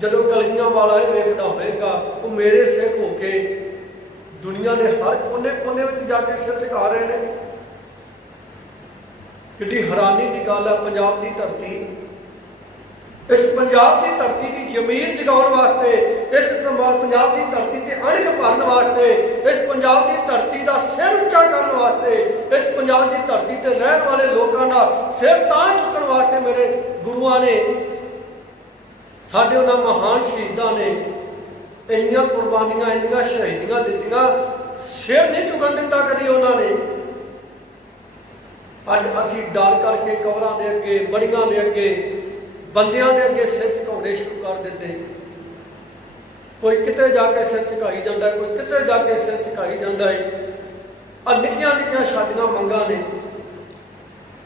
ਜਦੋਂ ਕਲਗੀਆਂ ਵਾਲਾ ਇਹ ਵੇਖਦਾ ਹੋਏਗਾ ਉਹ ਮੇਰੇ ਸਿੱਖ ਹੋ ਕੇ ਦੁਨੀਆ ਦੇ ਹਰ ਕੋਨੇ ਕੋਨੇ ਵਿੱਚ ਜਾ ਕੇ ਸਿਰ ਝੁਕਾ ਰਹੇ ਨੇ। ਕਿੱਡੀ ਹੈਰਾਨੀ ਦੀ ਗੱਲ ਹੈ ਪੰਜਾਬ ਦੀ ਧਰਤੀ। ਇਸ ਪੰਜਾਬ ਦੀ ਧਰਤੀ ਦੀ ਜ਼ਮੀਨ ਜਗਾਉਣ ਵਾਸਤੇ, ਇਸ ਪੰਜਾਬ ਪੰਜਾਬ ਦੀ ਧਰਤੀ ਤੇ ਅਣਖ ਭਰਨ ਵਾਸਤੇ, ਇਸ ਪੰਜਾਬ ਦੀ ਧਰਤੀ ਦਾ ਸਿਰ ਉੱਚਾ ਕਰਨ ਵਾਸਤੇ, ਇਸ ਪੰਜਾਬ ਦੀ ਧਰਤੀ ਤੇ ਰਹਿਣ ਵਾਲੇ ਲੋਕਾਂ ਦਾ ਸਿਰ ਤਾਂ ਚੁੱਕਣ ਵਾਸਤੇ ਮੇਰੇ ਗੁਰੂਆਂ ਨੇ ਸਾਡੇ ਉਹਨਾਂ ਮਹਾਨ ਸ਼ਹੀਦਾਂ ਨੇ ਇੰਨੀਆਂ ਕੁਰਬਾਨੀਆਂ, ਇੰਨੀਆਂ ਸ਼ਹੀਦੀਆਂ ਦਿੱਤੀਆਂ, ਸਿਰ ਨਹੀਂ ਝੁਕਣ ਦਿੱਤਾ ਕਦੀ ਉਹਨਾਂ ਨੇ। ਅੱਜ ਅਸੀਂ ਡਰ ਕਰਕੇ ਕਬਰਾਂ ਦੇ ਅੱਗੇ, ਬੜੀਆਂ ਦੇ ਅੱਗੇ, ਬੰਦਿਆਂ ਦੇ ਅੱਗੇ ਸਿਰ ਝੁਕਾਉਣੇ ਸ਼ੁਰੂ ਕਰ ਦਿੰਦੇ। ਕੋਈ ਕਿਤੇ ਜਾ ਕੇ ਸਿਰ ਝੁਕਾਈ ਜਾਂਦਾ, ਕੋਈ ਕਿਤੇ ਜਾ ਕੇ ਸਿਰ ਝੁਕਾਈ ਜਾਂਦਾ ਹੈ ਆ ਨਿੱਕੀਆਂ ਨਿੱਕੀਆਂ ਸਾਡੀਆਂ ਮੰਗਾਂ ਨੇ।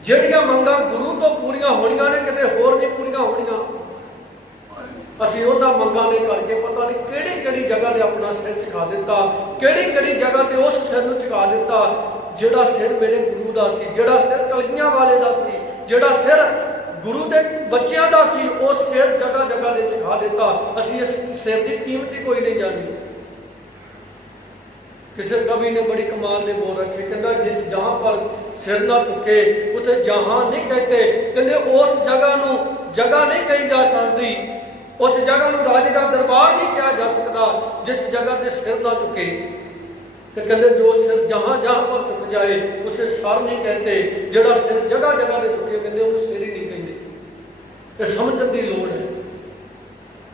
ਜਿਹੜੀਆਂ ਮੰਗਾਂ ਗੁਰੂ ਤੋਂ ਪੂਰੀਆਂ ਹੋਣੀਆਂ ਨੇ, ਕਿਤੇ ਹੋਰ ਨਹੀਂ ਪੂਰੀਆਂ ਹੋਣੀਆਂ। ਅਸੀਂ ਉਹਨਾਂ ਮੰਗਾਂ ਦੇ ਕਰਕੇ ਪਤਾ ਨਹੀਂ ਕਿਹੜੀ ਕਿਹੜੀ ਜਗ੍ਹਾ ਤੇ ਆਪਣਾ ਸਿਰ ਝੁਕਾ ਦਿੱਤਾ, ਕਿਹੜੀ ਕਿਹੜੀ ਜਗ੍ਹਾ ਤੇ ਉਸ ਸਿਰ ਨੂੰ ਝੁਕਾ ਦਿੱਤਾ, ਜਿਹੜਾ ਸਿਰ ਮੇਰੇ ਗੁਰੂ ਦਾ ਸੀ, ਜਿਹੜਾ ਸਿਰ ਕਲਗੀਆਂ ਵਾਲੇ ਦਾ ਸੀ, ਜਿਹੜਾ ਸਿਰ ਗੁਰੂ ਦੇ ਬੱਚਿਆਂ ਦਾ ਸੀ, ਉਹ ਸਿਰ ਜਗ੍ਹਾ ਜਗ੍ਹਾ ਤੇ ਝੁਕਾ ਦਿੱਤਾ। ਅਸੀਂ ਇਸ ਸਿਰ ਦੀ ਕੀਮਤ ਹੀ ਕੋਈ ਨਹੀਂ ਜਾਣੀ। ਕਿਸੇ ਕਵੀ ਨੇ ਬੜੀ ਕਮਾਲ ਦੇ ਬੋਲ ਰੱਖੇ, ਕਹਿੰਦਾ ਜਿਸ ਜਹਾਂ ਪਰ ਸਿਰ ਨਾ ਝੁਕੇ, ਉਥੇ ਜਹਾਂ ਨਹੀਂ ਕਹਤੇ, ਕਹਿੰਦੇ ਉਸ ਜਗ੍ਹਾ ਨੂੰ ਜਗ੍ਹਾ ਨਹੀਂ ਕਹੀ ਜਾ ਸਕਦੀ। ਉਸ ਜਗ੍ਹਾ ਨੂੰ ਰਾਜੇ ਦਾ ਦਰਬਾਰ ਨਹੀਂ ਕਿਹਾ ਜਾ ਸਕਦਾ, ਜਿਸ ਜਗ੍ਹਾ ਤੇ ਸਿਰ ਨਾ ਝੁਕੇ। ਤੇ ਕਹਿੰਦੇ ਜੋ ਸਿਰ ਜਹਾਂ ਜਹਾਂ ਪਰ ਝੁਕ ਜਾਏ, ਉਸੇ ਸਰ ਨਹੀਂ ਕਹਤੇ ਜਿਹੜਾ ਸਿਰ ਜਗ੍ਹਾ ਜਗ੍ਹਾ ਤੇ ਝੁਕੇ ਕਹਿੰਦੇ, ਉਹਨੂੰ ਸਿਰ ਹੀ ਨਹੀਂ ਕਹਿੰਦੇ। ਤੇ ਸਮਝਣ ਦੀ ਲੋੜ ਹੈ।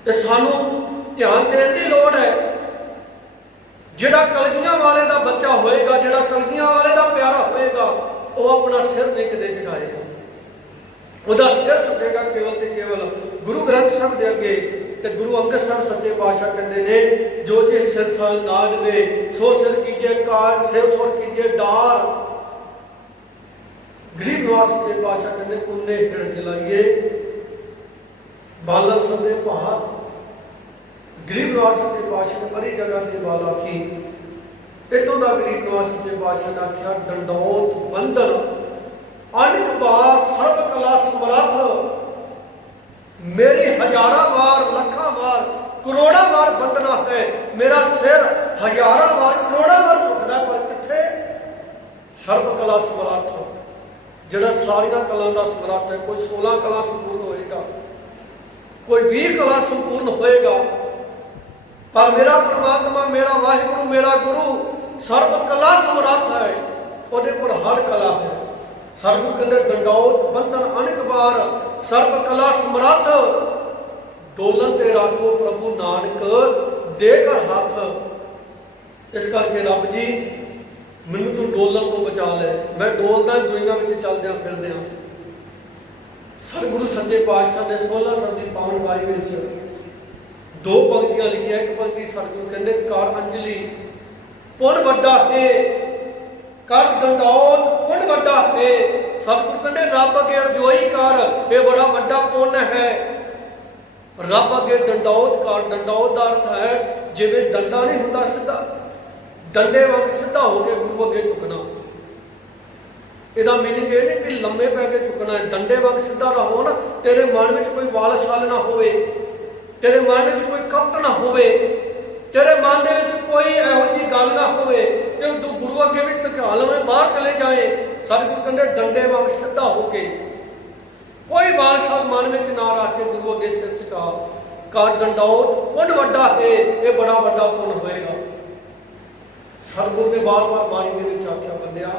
ਤੇ ਸਾਨੂੰ ਧਿਆਨ ਦੇਣ ਦੀ ਲੋੜ ਹੈ। ਜਿਹੜਾ ਕਲਗੀਆਂ ਵਾਲੇ ਦਾ ਬੱਚਾ ਹੋਏਗਾ, ਜਿਹੜਾ ਕਲਗੀਆਂ ਵਾਲੇ ਦਾ ਪਿਆਰਾ ਹੋਏਗਾ, ਉਹ ਆਪਣਾ ਸਿਰ ਨਹੀਂ ਕਦੇ ਝੁਕਾਏਗਾ। ਉਹਦਾ ਸਿਰ ਝੁਕੇਗਾ ਕੇਵਲ ਤੇ ਕੇਵਲ ਗੁਰੂ ਗ੍ਰੰਥ ਸਾਹਿਬ ਦੇ ਅੱਗੇ ਤੇ ਗੁਰੂ ਅੰਗਦ ਸਾਹਿਬ ਸੱਚੇ ਪਾਤਸ਼ਾਹ ਕਹਿੰਦੇ ਨੇ, ਜੋ ਜੇ ਸਿਰ ਸਾਲ ਨਾਜ ਸੋ ਸਿਰ ਕੀਜੇ ਕਾਜ, ਸਿਰ ਸੁਰ ਕੀਜੇ ਡਾਰ ਗਰੀਬ ਨਿਵਾਸ ਸੱਚੇ ਪਾਤਸ਼ਾਹ ਕਹਿੰਦੇ ਕੁੰਨੇ ਹਿੜ ਜਲਾਈਏ ਬਾਲਨ ਸਭ ਭਾਰ। ਗਰੀਬ ਨਿਵਾਸ ਸੱਚੇ ਪਾਤਸ਼ਾਹ ਨੇ ਬੜੀ ਜਗ੍ਹਾ ਤੇ ਬਾਲ ਆਖੀ। ਇਤੋਂ ਦਾ ਗਰੀਬ ਨਿਵਾਸ ਸੱਚੇ ਪਾਤਸ਼ਾਹ ਨੇ ਆਖਿਆ, ਡੰਡੋਤ ਬੰਧਨ। ਅਨਕ ਬਾਰ ਸਰਬ ਕਲਾ ਸਮਰੱਥ। ਮੇਰੀ ਹਜ਼ਾਰਾਂ ਵਾਰ, ਲੱਖਾਂ ਵਾਰ, ਕਰੋੜਾਂ ਵਾਰ ਬੰਦਨਾ ਹੈ। ਮੇਰਾ ਸਿਰ ਹਜ਼ਾਰਾਂ ਵਾਰ, ਕਰੋੜਾਂ ਵਾਰ ਝੁਕਦਾ, ਪਰ ਕਿੱਥੇ? ਸਰਬ ਕਲਾ ਸਮਰੱਥ ਜਿਹੜਾ ਸਾਰੀਆਂ ਕਲਾ ਦਾ ਸਮਰੱਥ ਹੈ, ਕੋਈ 16 ਕਲਾ ਸੰਪੂਰਨ ਹੋਏਗਾ, ਕੋਈ 20 ਕਲਾ ਸੰਪੂਰਨ ਹੋਏਗਾ, ਪਰ ਮੇਰਾ ਪ੍ਰਮਾਤਮਾ, ਮੇਰਾ ਵਾਹਿਗੁਰੂ, ਮੇਰਾ ਗੁਰੂ ਸਰਬ ਕਲਾ ਸਮਰੱਥ ਹੈ। ਉਹਦੇ ਕੋਲ ਹਰ ਕਲਾ ਹੈ। ਸਰਬ ਕਹਿੰਦੇ ਗੰਡੌਤ ਬੰਧਨ ਅਨਕ ਵਾਰ ਸਰਬ ਕਲਾ ਸਮਰੱਥ ਦੋਲਨ ਤੇ ਰਾਖੋ ਪ੍ਰਭੂ ਨਾਨਕ, ਦੇ ਕਰ ਹੱਥ। ਇਸ ਕਰਕੇ ਰੱਬ ਜੀ, ਮੈਨੂੰ ਤੂੰ ਡੋਲਣ ਤੋਂ ਬਚਾ ਲੈ। ਮੈਂ ਡੋਲਦਾ ਦੁਨੀਆ ਵਿੱਚ ਚੱਲਦਿਆਂ ਫਿਰਦਿਆਂ। ਸਤਿਗੁਰੂ ਸੱਚੇ ਪਾਤਸ਼ਾਹ ਨੇ 16 ਸਦੀ ਪਾਉਣ ਵਾਲੀ ਵਿੱਚ ਦੋ ਪੰਕਤੀਆਂ ਲਿਖੀਆਂ। ਇੱਕ ਪੰਕਤੀ ਸਤਿਗੁਰੂ ਕਹਿੰਦੇ, ਕਰ ਅੰਜਲੀ, ਪੁੰਨ ਵੱਡਾ ਹੈ। ਕਰ ਦੰਡੌਤ ਪੁੰਨ ਵੱਡਾ ਹੈ। ਸਤਿਗੁਰੂ ਕਹਿੰਦੇ, ਰੱਬ ਅੱਗੇ ਅਰਜ਼ੋਈ ਕਰ, ਇਹ ਬੜਾ ਵੱਡਾ ਪੁੰਨ ਹੈ। ਰੱਬ ਅੱਗੇ ਡੰਡੌਤ ਕਰ ਡੰਡੌਤ ਦਾ ਅਰਥ ਹੈ, ਜਿਵੇਂ ਡੰਡਾ ਨਹੀਂ ਹੁੰਦਾ ਸਿੱਧਾ, ਡੰਡੇ ਵਾਂਗ ਸਿੱਧਾ ਹੋ ਕੇ ਗੁਰੂ ਅੱਗੇ ਝੁਕਣਾ। ਇਹਦਾ ਮੀਨਿੰਗ ਇਹ ਨਹੀਂ ਕਿ ਲੰਮੇ ਪੈ ਕੇ ਝੁਕਣਾ ਹੈ, ਡੰਡੇ ਵਾਂਗ ਸਿੱਧਾ ਰਹੋ ਨਾ ਤੇਰੇ ਮਨ ਵਿੱਚ ਕੋਈ ਵਾਲ ਨਾ ਹੋਵੇ, ਤੇਰੇ ਮਨ ਵਿੱਚ ਕੋਈ ਕਪਟ ਨਾ ਹੋਵੇ, ਤੇਰੇ ਮਨ ਦੇ ਵਿੱਚ ਕੋਈ ਇਹੋ ਜਿਹੀ ਗੱਲ ਨਾ ਹੋਵੇ, ਤੇ ਤੂੰ ਗੁਰੂ ਅੱਗੇ ਵੀ ਟਕਾ ਲਵੇਂ, ਬਾਹਰ ਚਲੇ ਜਾਏ। ਸਤਿਗੁਰੂ ਕਹਿੰਦੇ ਡੰਡੇ ਵਾਂਗ ਸਿੱਧਾ ਹੋ ਕੇ ਕੋਈ ਵਾਲ ਮਨ ਵਿੱਚ ਨਾ ਰੱਖ ਕੇ ਗੁਰੂ ਅੱਗੇ ਸਿਰ ਝੁਕਾ ਕਰ ਡੰਡੌਤ ਪੁੰਨ ਵੱਡਾ ਹੈ, ਇਹ ਬੜਾ ਵੱਡਾ ਪੁੰਨ ਹੋਏਗਾ। ਸਤਿਗੁਰੂ ਨੇ ਬਾਰ-ਬਾਰ ਬਾਣੀ ਦੇ ਵਿੱਚ ਆਖਿਆ ਬੰਦਿਆ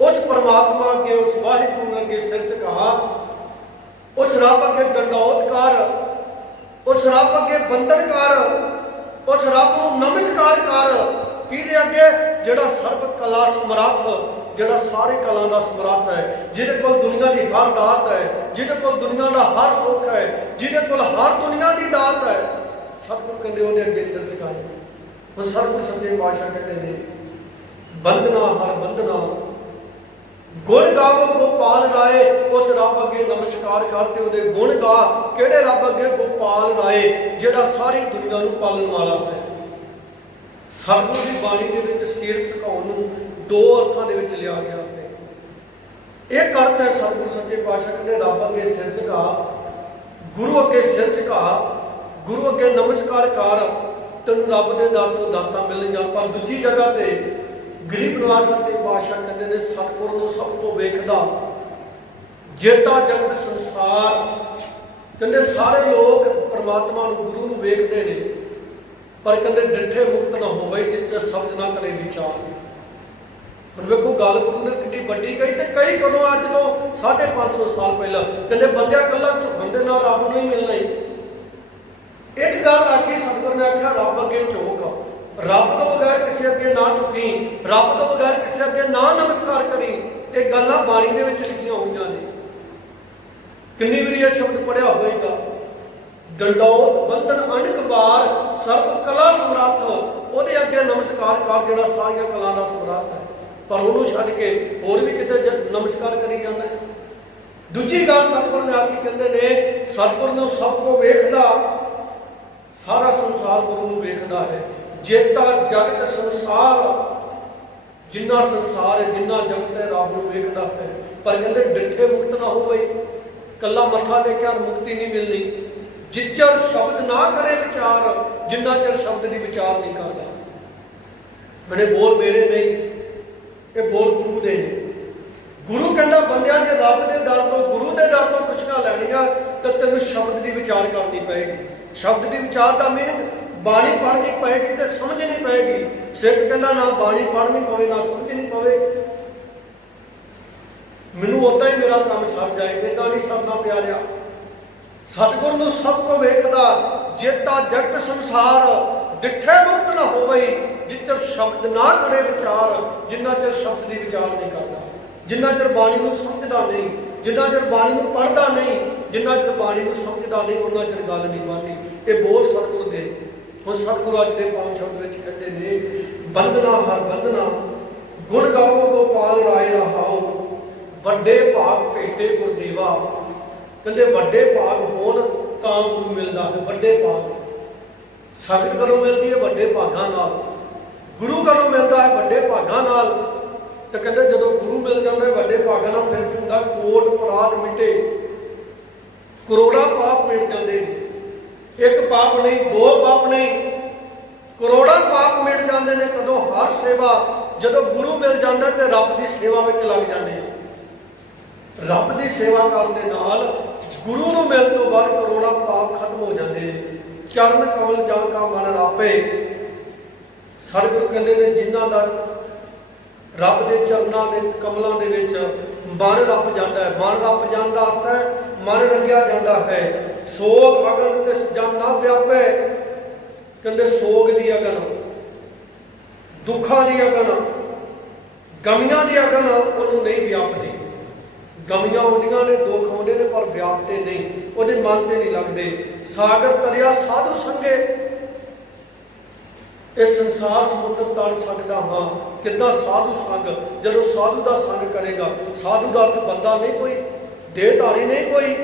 ਉਸ ਪਰਮਾਤਮਾ ਅੱਗੇ, ਉਸ ਵਾਹਿਗੁਰੂ ਅੱਗੇ ਸਿਰ ਝੁਕਾ। ਉਸ ਰੱਬ ਅੱਗੇ ਡੰਡੌਤ ਕਰ। ਉਸ ਰੱਬ ਅੱਗੇ ਬੰਦਨ ਕਰ। ਉਸ ਰੱਬ ਨੂੰ ਨਮਸਕਾਰ ਕਰ। ਕਿਹਦੇ ਅੱਗੇ? ਜਿਹੜਾ ਸਰਬ ਕਲਾ ਸਮਰੱਥ ਜਿਹੜਾ ਸਾਰੇ ਕਲਾ ਦਾ ਸਮਰੱਥ ਹੈ, ਜਿਹਦੇ ਕੋਲ ਦੁਨੀਆ ਦੀ ਹਰ ਦਾਤ ਹੈ, ਜਿਹਦੇ ਕੋਲ ਦੁਨੀਆ ਦਾ ਹਰ ਸੁੱਖ ਹੈ, ਜਿਹਦੇ ਕੋਲ ਹਰ ਦੁਨੀਆ ਦੀ ਦਾਤ ਹੈ, ਸਤਿਗੁਰੂ ਕਹਿੰਦੇ ਉਹਦੇ ਅੱਗੇ ਸਿਰ ਝੁਕਾਏ ਹੁਣ ਸਤਿਗੁਰੂ ਸੱਚੇ ਪਾਤਸ਼ਾਹ ਕਹਿੰਦੇ ਨੇ ਬੰਦਨਾ ਹਰ ਬੰਦਨਾ ਗੁਣ ਗਾਵੋ, ਗੋਪਾਲ ਰਾਏ। ਉਸ ਰੱਬ ਅੱਗੇ ਨਮਸਕਾਰ ਕਰਦੇ ਉਹਦੇ ਗੁਣ ਗਾ। ਕਿਹੜੇ ਰੱਬ ਅੱਗੇ ਗੋਪਾਲ ਰਾਏ? ਜਿਹੜਾ ਸਾਰੀ ਦੁਨੀਆ ਨੂੰ ਪਾਲਣ ਵਾਲਾ ਹੈ। ਸਤਿਗੁਰੂ ਦੀ ਬਾਣੀ ਦੇ ਵਿੱਚ ਸਿਰ ਝੁਕਾਉਣ ਨੂੰ ਦੋ ਅਰਥਾਂ ਦੇ ਵਿੱਚ ਲਿਆ ਗਿਆ ਹੈ ਇੱਕ ਅਰਥ ਹੈ ਸਤਿਗੁਰੂ ਸੱਚੇ ਪਾਤਸ਼ਾਹ ਕਹਿੰਦੇ, ਰੱਬ ਅੱਗੇ ਸਿਰ ਝੁਕਾ, ਗੁਰੂ ਅੱਗੇ ਸਿਰ ਝੁਕਾ, ਗੁਰੂ ਅੱਗੇ ਨਮਸਕਾਰ ਕਰ, ਤੈਨੂੰ ਰੱਬ ਦੇ ਦਰ ਤੋਂ ਦਾਤਾ ਮਿਲਣ ਜਾਂ ਪਰ ਦੂਜੀ ਜਗ੍ਹਾ ਤੇ ਗਰੀਬ ਨਿਵਾਸ ਸੱਚੇ ਪਾਤਸ਼ਾਹ ਕਹਿੰਦੇ ਨੇ, ਸਤਿਗੁਰ ਨੂੰ ਸਭ ਤੋਂ ਵੇਖਦਾ, ਜੇਤਾ ਜਗਤ ਸੰਸਾਰ। ਕਹਿੰਦੇ ਸਾਰੇ ਲੋਕ ਪ੍ਰਮਾਤਮਾ ਨੂੰ, ਗੁਰੂ ਨੂੰ ਵੇਖਦੇ ਨੇ, ਪਰ ਕਹਿੰਦੇ ਡਿੱਠੇ ਮੁਕਤ ਨਾ ਹੋਵੇ ਜਿੱਥੇ ਸ਼ਬਦ ਨਾ ਕਰੇ ਵਿਚਾਰ। ਹੁਣ ਵੇਖੋ ਗੱਲ ਗੁਰੂ ਨੇ ਕਿੰਨੀ ਵੱਡੀ ਕਹੀ ਤੇ ਕਈ ਕਦੋਂ ਅੱਜ ਤੋਂ 550 ਸਾਲ ਪਹਿਲਾਂ ਕਹਿੰਦੇ ਬੰਦਿਆ ਕੱਲਾ ਝੁਕਣ ਦੇ ਨਾਲ ਰੱਬ ਨੂੰ ਹੀ ਮਿਲਣਾ ਹੀ। ਇੱਕ ਗੱਲ ਆਖੀ ਸਤਿਗੁਰ ਨੇ ਆਖਿਆ, ਰੱਬ ਅੱਗੇ ਝੁਕ ਰੱਬ ਤੋਂ ਬਗੈਰ ਕਿਸੇ ਅੱਗੇ ਨਾ ਝੁਕੀ, ਰੱਬ ਤੋਂ ਬਗੈਰ ਕਿਸੇ ਅੱਗੇ ਨਾ ਨਮਸਕਾਰ ਕਰੀ। ਇਹ ਗੱਲਾਂ ਬਾਣੀ ਦੇ ਵਿੱਚ ਲਿਖੀਆਂ ਹੋਈਆਂ ਨੇ। ਕਿੰਨੀ ਵਾਰੀ ਇਹ ਸ਼ਬਦ ਪੜਿਆ ਹੋਵੇਗਾ? ਡੰਡੌਤ ਬੰਧਨ, ਅਣਕ, ਬਾਰ ਸਰਬ ਕਲਾ, ਸਮਰੱਥ। ਉਹਦੇ ਅੱਗੇ ਨਮਸਕਾਰ ਕਰ ਜਿਹੜਾ ਸਾਰੀਆਂ ਕਲਾ ਦਾ ਸਮਰੱਥ ਹੈ। ਪਰ ਉਹਨੂੰ ਛੱਡ ਕੇ ਹੋਰ ਵੀ ਕਿਤੇ ਨਮਸਕਾਰ ਕਰੀ ਜਾਂਦਾ ਹੈ। ਦੂਜੀ ਗੱਲ ਸਤਿਗੁਰ ਨੇ ਆਖੀ ਕਹਿੰਦੇ ਨੇ, ਸਤਿਗੁਰ ਨੂੰ ਸਭ ਕੋ ਵੇਖਦਾ, ਸਾਰਾ ਸੰਸਾਰ ਗੁਰੂ ਨੂੰ ਵੇਖਦਾ ਹੈ। ਜੇਤਾ ਜਗਤ ਸੰਸਾਰ, ਜਿੰਨਾ ਸੰਸਾਰ ਹੈ, ਜਿੰਨਾ ਜਗਤ ਹੈ, ਰੱਬ ਨੂੰ ਵੇਖਦਾ ਹੈ। ਪਰ ਕਹਿੰਦੇ ਡਿੱਠੇ ਮੁਕਤ ਨਾ ਹੋਵੇ। ਕੱਲਾ ਮੱਥਾ ਟੇਕਿਆ ਮੁਕਤੀ ਨਹੀਂ ਮਿਲਣੀ। ਜਿੱਚਰ ਸ਼ਬਦ ਨਾ ਕਰੇ ਵਿਚਾਰ, ਜਿੰਨਾ ਚਿਰ ਸ਼ਬਦ ਦੀ ਵਿਚਾਰ ਨਹੀਂ ਕਰਦਾ। ਮੈਨੇ ਬੋਲ ਮੇਰੇ ਨਹੀਂ। ਇਹ ਬੋਲ ਗੁਰੂ ਦੇ। ਗੁਰੂ ਕਹਿੰਦਾ, ਬੰਦਿਆਂ ਜੇ ਰੱਬ ਦੇ ਦਰ ਤੋਂ, ਗੁਰੂ ਦੇ ਦਰ ਤੋਂ ਖੁਸ਼ੀਆਂ ਲੈਣੀਆਂ ਤਾਂ ਤੈਨੂੰ ਸ਼ਬਦ ਦੀ ਵਿਚਾਰ ਕਰਨੀ ਪਏਗੀ। ਸ਼ਬਦ ਦੀ ਵਿਚਾਰ ਦਾ ਮੀਨਿੰਗ ਬਾਣੀ ਪੜ੍ਹਨੀ ਪਏਗੀ ਤੇ ਸਮਝਣੀ ਪਏਗੀ। ਸਿੱਖ ਕਹਿੰਦਾ, ਨਾ, ਬਾਣੀ ਪੜ੍ਹਨੀ ਪਵੇ, ਨਾ ਸਮਝਣੀ ਪਵੇ। ਮੈਨੂੰ ਉਦਾਂ ਹੀ ਮੇਰਾ ਕੰਮ ਸਰ ਜਾਏ ਇਦਾਂ ਨਹੀਂ ਸਰਨਾ ਪਿਆਰਿਆ। ਸਤਿਗੁਰ ਨੂੰ ਸਭ ਤੋਂ ਵੇਖਦਾ, ਜੇਤਾ ਜਗਤ ਸੰਸਾਰ ਡਿੱਠੇ ਮੁਕਤ ਨਾ ਹੋਵੇ ਜਿੱਤਰ ਸ਼ਬਦ ਨਾ ਕਰੇ ਵਿਚਾਰ, ਜਿੰਨਾ ਚਿਰ ਸ਼ਬਦ ਦੀ ਵਿਚਾਰ ਨਹੀਂ ਕਰਦਾ। ਜਿੰਨਾ ਚਿਰ ਬਾਣੀ ਨੂੰ ਸਮਝਦਾ ਨਹੀਂ, ਜਿੰਨਾ ਚਿਰ ਬਾਣੀ ਨੂੰ ਪੜ੍ਹਦਾ ਨਹੀਂ, ਜਿੰਨਾ ਚਿਰ ਬਾਣੀ ਨੂੰ ਸਮਝਦਾ ਨਹੀਂ, ਉਹਨਾਂ ਚਿਰ ਗੱਲ ਨਹੀਂ ਬਣਦੀ। ਇਹ ਬੋਲ ਸਤਿਗੁਰ ਦੇ। ਹੁਣ ਸਤਿਗੁਰੂ ਅੱਜ ਦੇ ਪੰਜ ਸ਼ਬਦ ਵਿੱਚ ਕਹਿੰਦੇ ਨੇ ਬੰਦਨਾ ਹਰ ਬੰਦਨਾ ਗੁਣ ਗਾਵੋ ਗੋਪਾਲ ਰਾਏ ਰਹਾਓ ਵੱਡੇ ਭਾਗ ਭੇਟੇ ਗੁਰਦੇਵਾ। ਕਹਿੰਦੇ, ਵੱਡੇ ਭਾਗ ਹੋਣ ਤਾਂ ਗੁਰੂ ਮਿਲਦਾ ਵੱਡੇ ਭਾਗ ਸੰਗਤ ਕਦੋਂ ਮਿਲਦੀ ਹੈ, ਵੱਡੇ ਭਾਗਾਂ ਨਾਲ। ਗੁਰੂ ਕਦੋਂ ਮਿਲਦਾ ਹੈ, ਵੱਡੇ ਭਾਗਾਂ ਨਾਲ। ਤੇ ਕਹਿੰਦੇ ਜਦੋਂ ਗੁਰੂ ਮਿਲ ਜਾਂਦਾ ਹੈ, ਵੱਡੇ ਭਾਗਾਂ ਨਾਲ ਫਿਰ ਕੀ ਹੁੰਦਾ? ਕੋਟ ਪਰਾਧ ਮਿਟੇ। ਕਰੋੜਾ ਪਾਪ ਮਿਟ ਜਾਂਦੇ ਨੇ। ਇੱਕ ਪਾਪ ਨਹੀਂ, ਦੋ ਪਾਪ ਨਹੀਂ। ਕਰੋੜਾ ਪਾਪ ਮਿਟ ਜਾਂਦੇ ਨੇ, ਕਦੋਂ ਹਰ ਸੇਵਾ, ਜਦੋਂ ਗੁਰੂ ਮਿਲ ਜਾਂਦਾ ਤੇ ਰੱਬ ਦੀ ਸੇਵਾ ਵਿੱਚ ਲੱਗ ਜਾਂਦੇ ਆ। ਰੱਬ ਦੀ ਸੇਵਾ ਕਰਨ ਦੇ ਨਾਲ ਗੁਰੂ ਨੂੰ ਮਿਲਣ ਤੋਂ ਬਾਅਦ ਕਰੋੜਾ ਪਾਪ ਖਤਮ ਹੋ ਜਾਂਦੇ ਨੇ। ਚਰਨ ਕਮਲ ਜਾਂ ਕਾ ਮਨ ਰਾਪੇ ਸਤਿਗੁਰੂ ਕਹਿੰਦੇ ਨੇ ਜਿਨ੍ਹਾਂ ਦਾ ਰੱਬ ਦੇ ਚਰਨਾਂ ਦੇ, ਕਮਲਾਂ ਦੇ ਵਿੱਚ ਮਨ ਰੱਬ ਜਾਂਦਾ ਹੈ। ਮਨ ਰੱਬ ਜਾਂਦਾ ਹੁੰਦਾ ਹੈ, ਮਨ ਰੰਗਿਆ ਜਾਂਦਾ ਹੈ। ਸੋਗ ਅਗਨ ਤਿਸ ਜਨ ਨਾ ਵਿਆਪੇ। ਕਹਿੰਦੇ ਸੋਗ ਦੀ ਅਗਨ, ਦੁੱਖਾਂ ਦੀ ਅਗਨ, ਗਮੀਆਂ ਦੀ ਅਗਨ ਉਹਨੂੰ ਨਹੀਂ ਵਿਆਪਦੀ। ਕਮੀਆਂ ਆਉਂਦੀਆਂ ਨੇ, ਦੁੱਖ ਆਉਂਦੇ ਨੇ, ਪਰ ਵਿਆਪਤੇ ਨਹੀਂ। ਉਹਦੇ ਮਨ ਤੇ ਨਹੀਂ ਲੱਗਦੇ। ਸਾਗਰ ਤਰਿਆ ਸਾਧੂ ਸੰਗੇ। ਇਹ ਸੰਸਾਰ ਸਮੁੰਦਰ ਤਲ ਸਕਦਾ ਹਾਂ। ਕਿੱਦਾਂ ਸਾਧੂ ਸੰਗ? ਜਦੋਂ ਸਾਧੂ ਦਾ ਸੰਗ ਕਰੇਗਾ, ਸਾਧੂ ਦਾ ਅਰਥ ਬੰਦਾ ਨਹੀਂ ਕੋਈ, ਦੇਹਧਾਰੀ ਨਹੀਂ ਕੋਈ।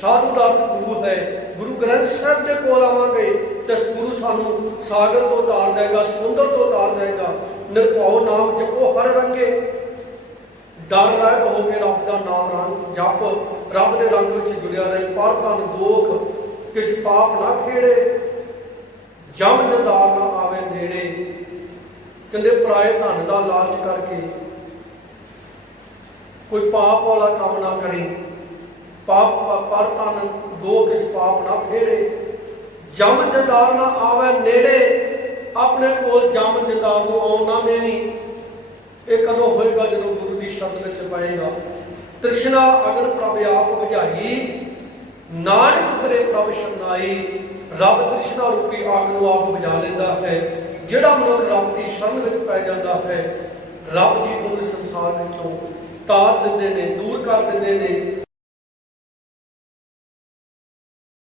ਸਾਧੂ ਦਾ ਅਰਥ ਗੁਰੂ ਹੈ। ਗੁਰੂ ਗ੍ਰੰਥ ਸਾਹਿਬ ਦੇ ਕੋਲ ਆਵਾਂਗੇ ਤੇ ਗੁਰੂ ਸਾਨੂੰ ਸਾਗਰ ਤੋਂ ਉਤਾਰ ਦੇਗਾ, ਸਮੁੰਦਰ ਤੋਂ ਉਤਾਰ ਦੇਗਾ। ਨਿਰਭਉ ਨਾਮ ਜਪੋ ਹਰ ਰੰਗੇ। ਡਰ ਰਹਿਤ ਹੋ ਕੇ ਰੱਬ ਦਾ ਨਾਮ ਰੰਗ ਜਪ, ਰੱਬ ਦੇ ਰੰਗ ਵਿੱਚ ਜੁੜਿਆ ਰਹੇ, ਪਰ ਤਨ ਦੋਖ ਕਿਸ ਪਾਪ ਨਾ ਖੇੜੇ, ਜਮ ਨਿਦਾਰ ਨਾ ਆਵੇ ਨੇੜੇ। ਕਹਿੰਦੇ ਪਰਾਏ ਧਨ ਦਾ ਲਾਲਚ ਕਰਕੇ ਕੋਈ ਪਾਪ ਵਾਲਾ ਕੰਮ ਨਾ ਕਰੇ, ਪਾਪ ਪਰ ਤਨ ਦੋ ਕਿਸ ਪਾਪ ਨਾ ਫੇੜੇ ਜਮ ਨਿਦਾਰ ਨਾ ਆਵੇ ਨੇੜੇ, ਆਪਣੇ ਕੋਲ ਜਮ ਨਿਦਾਰ ਨੂੰ ਆਉਣ ਨਾ ਦੇਵੀ। ਇਹ ਕਦੋਂ ਹੋਏਗਾ ਜਦੋਂ ਸ਼ਬਦ ਵਿੱਚ ਪਏਗਾ। ਤ੍ਰਿਸ਼ਨਾ ਅਗਨ ਪ੍ਰਭ ਆਪ ਬੁਝਾਈ ਨਾਨਕ ਉਤਰੇ ਪ੍ਰਭ ਸ਼ਰਨਾਈ, ਰੱਬ ਤ੍ਰਿਸ਼ਨਾ ਰੂਪੀ ਅੱਗ ਨੂੰ ਆਪ ਬੁਝਾ ਲੈਂਦਾ ਹੈ। ਜਿਹੜਾ ਮਨੁੱਖ ਰੱਬ ਦੀ ਸ਼ਰਨ ਵਿੱਚ ਪੈ ਜਾਂਦਾ ਹੈ, ਰੱਬ ਜੀ ਉਹਨੂੰ ਸੰਸਾਰ ਵਿੱਚੋਂ ਤਾਰ ਦਿੰਦੇ ਨੇ, ਦੂਰ ਕਰ ਦਿੰਦੇ ਨੇ।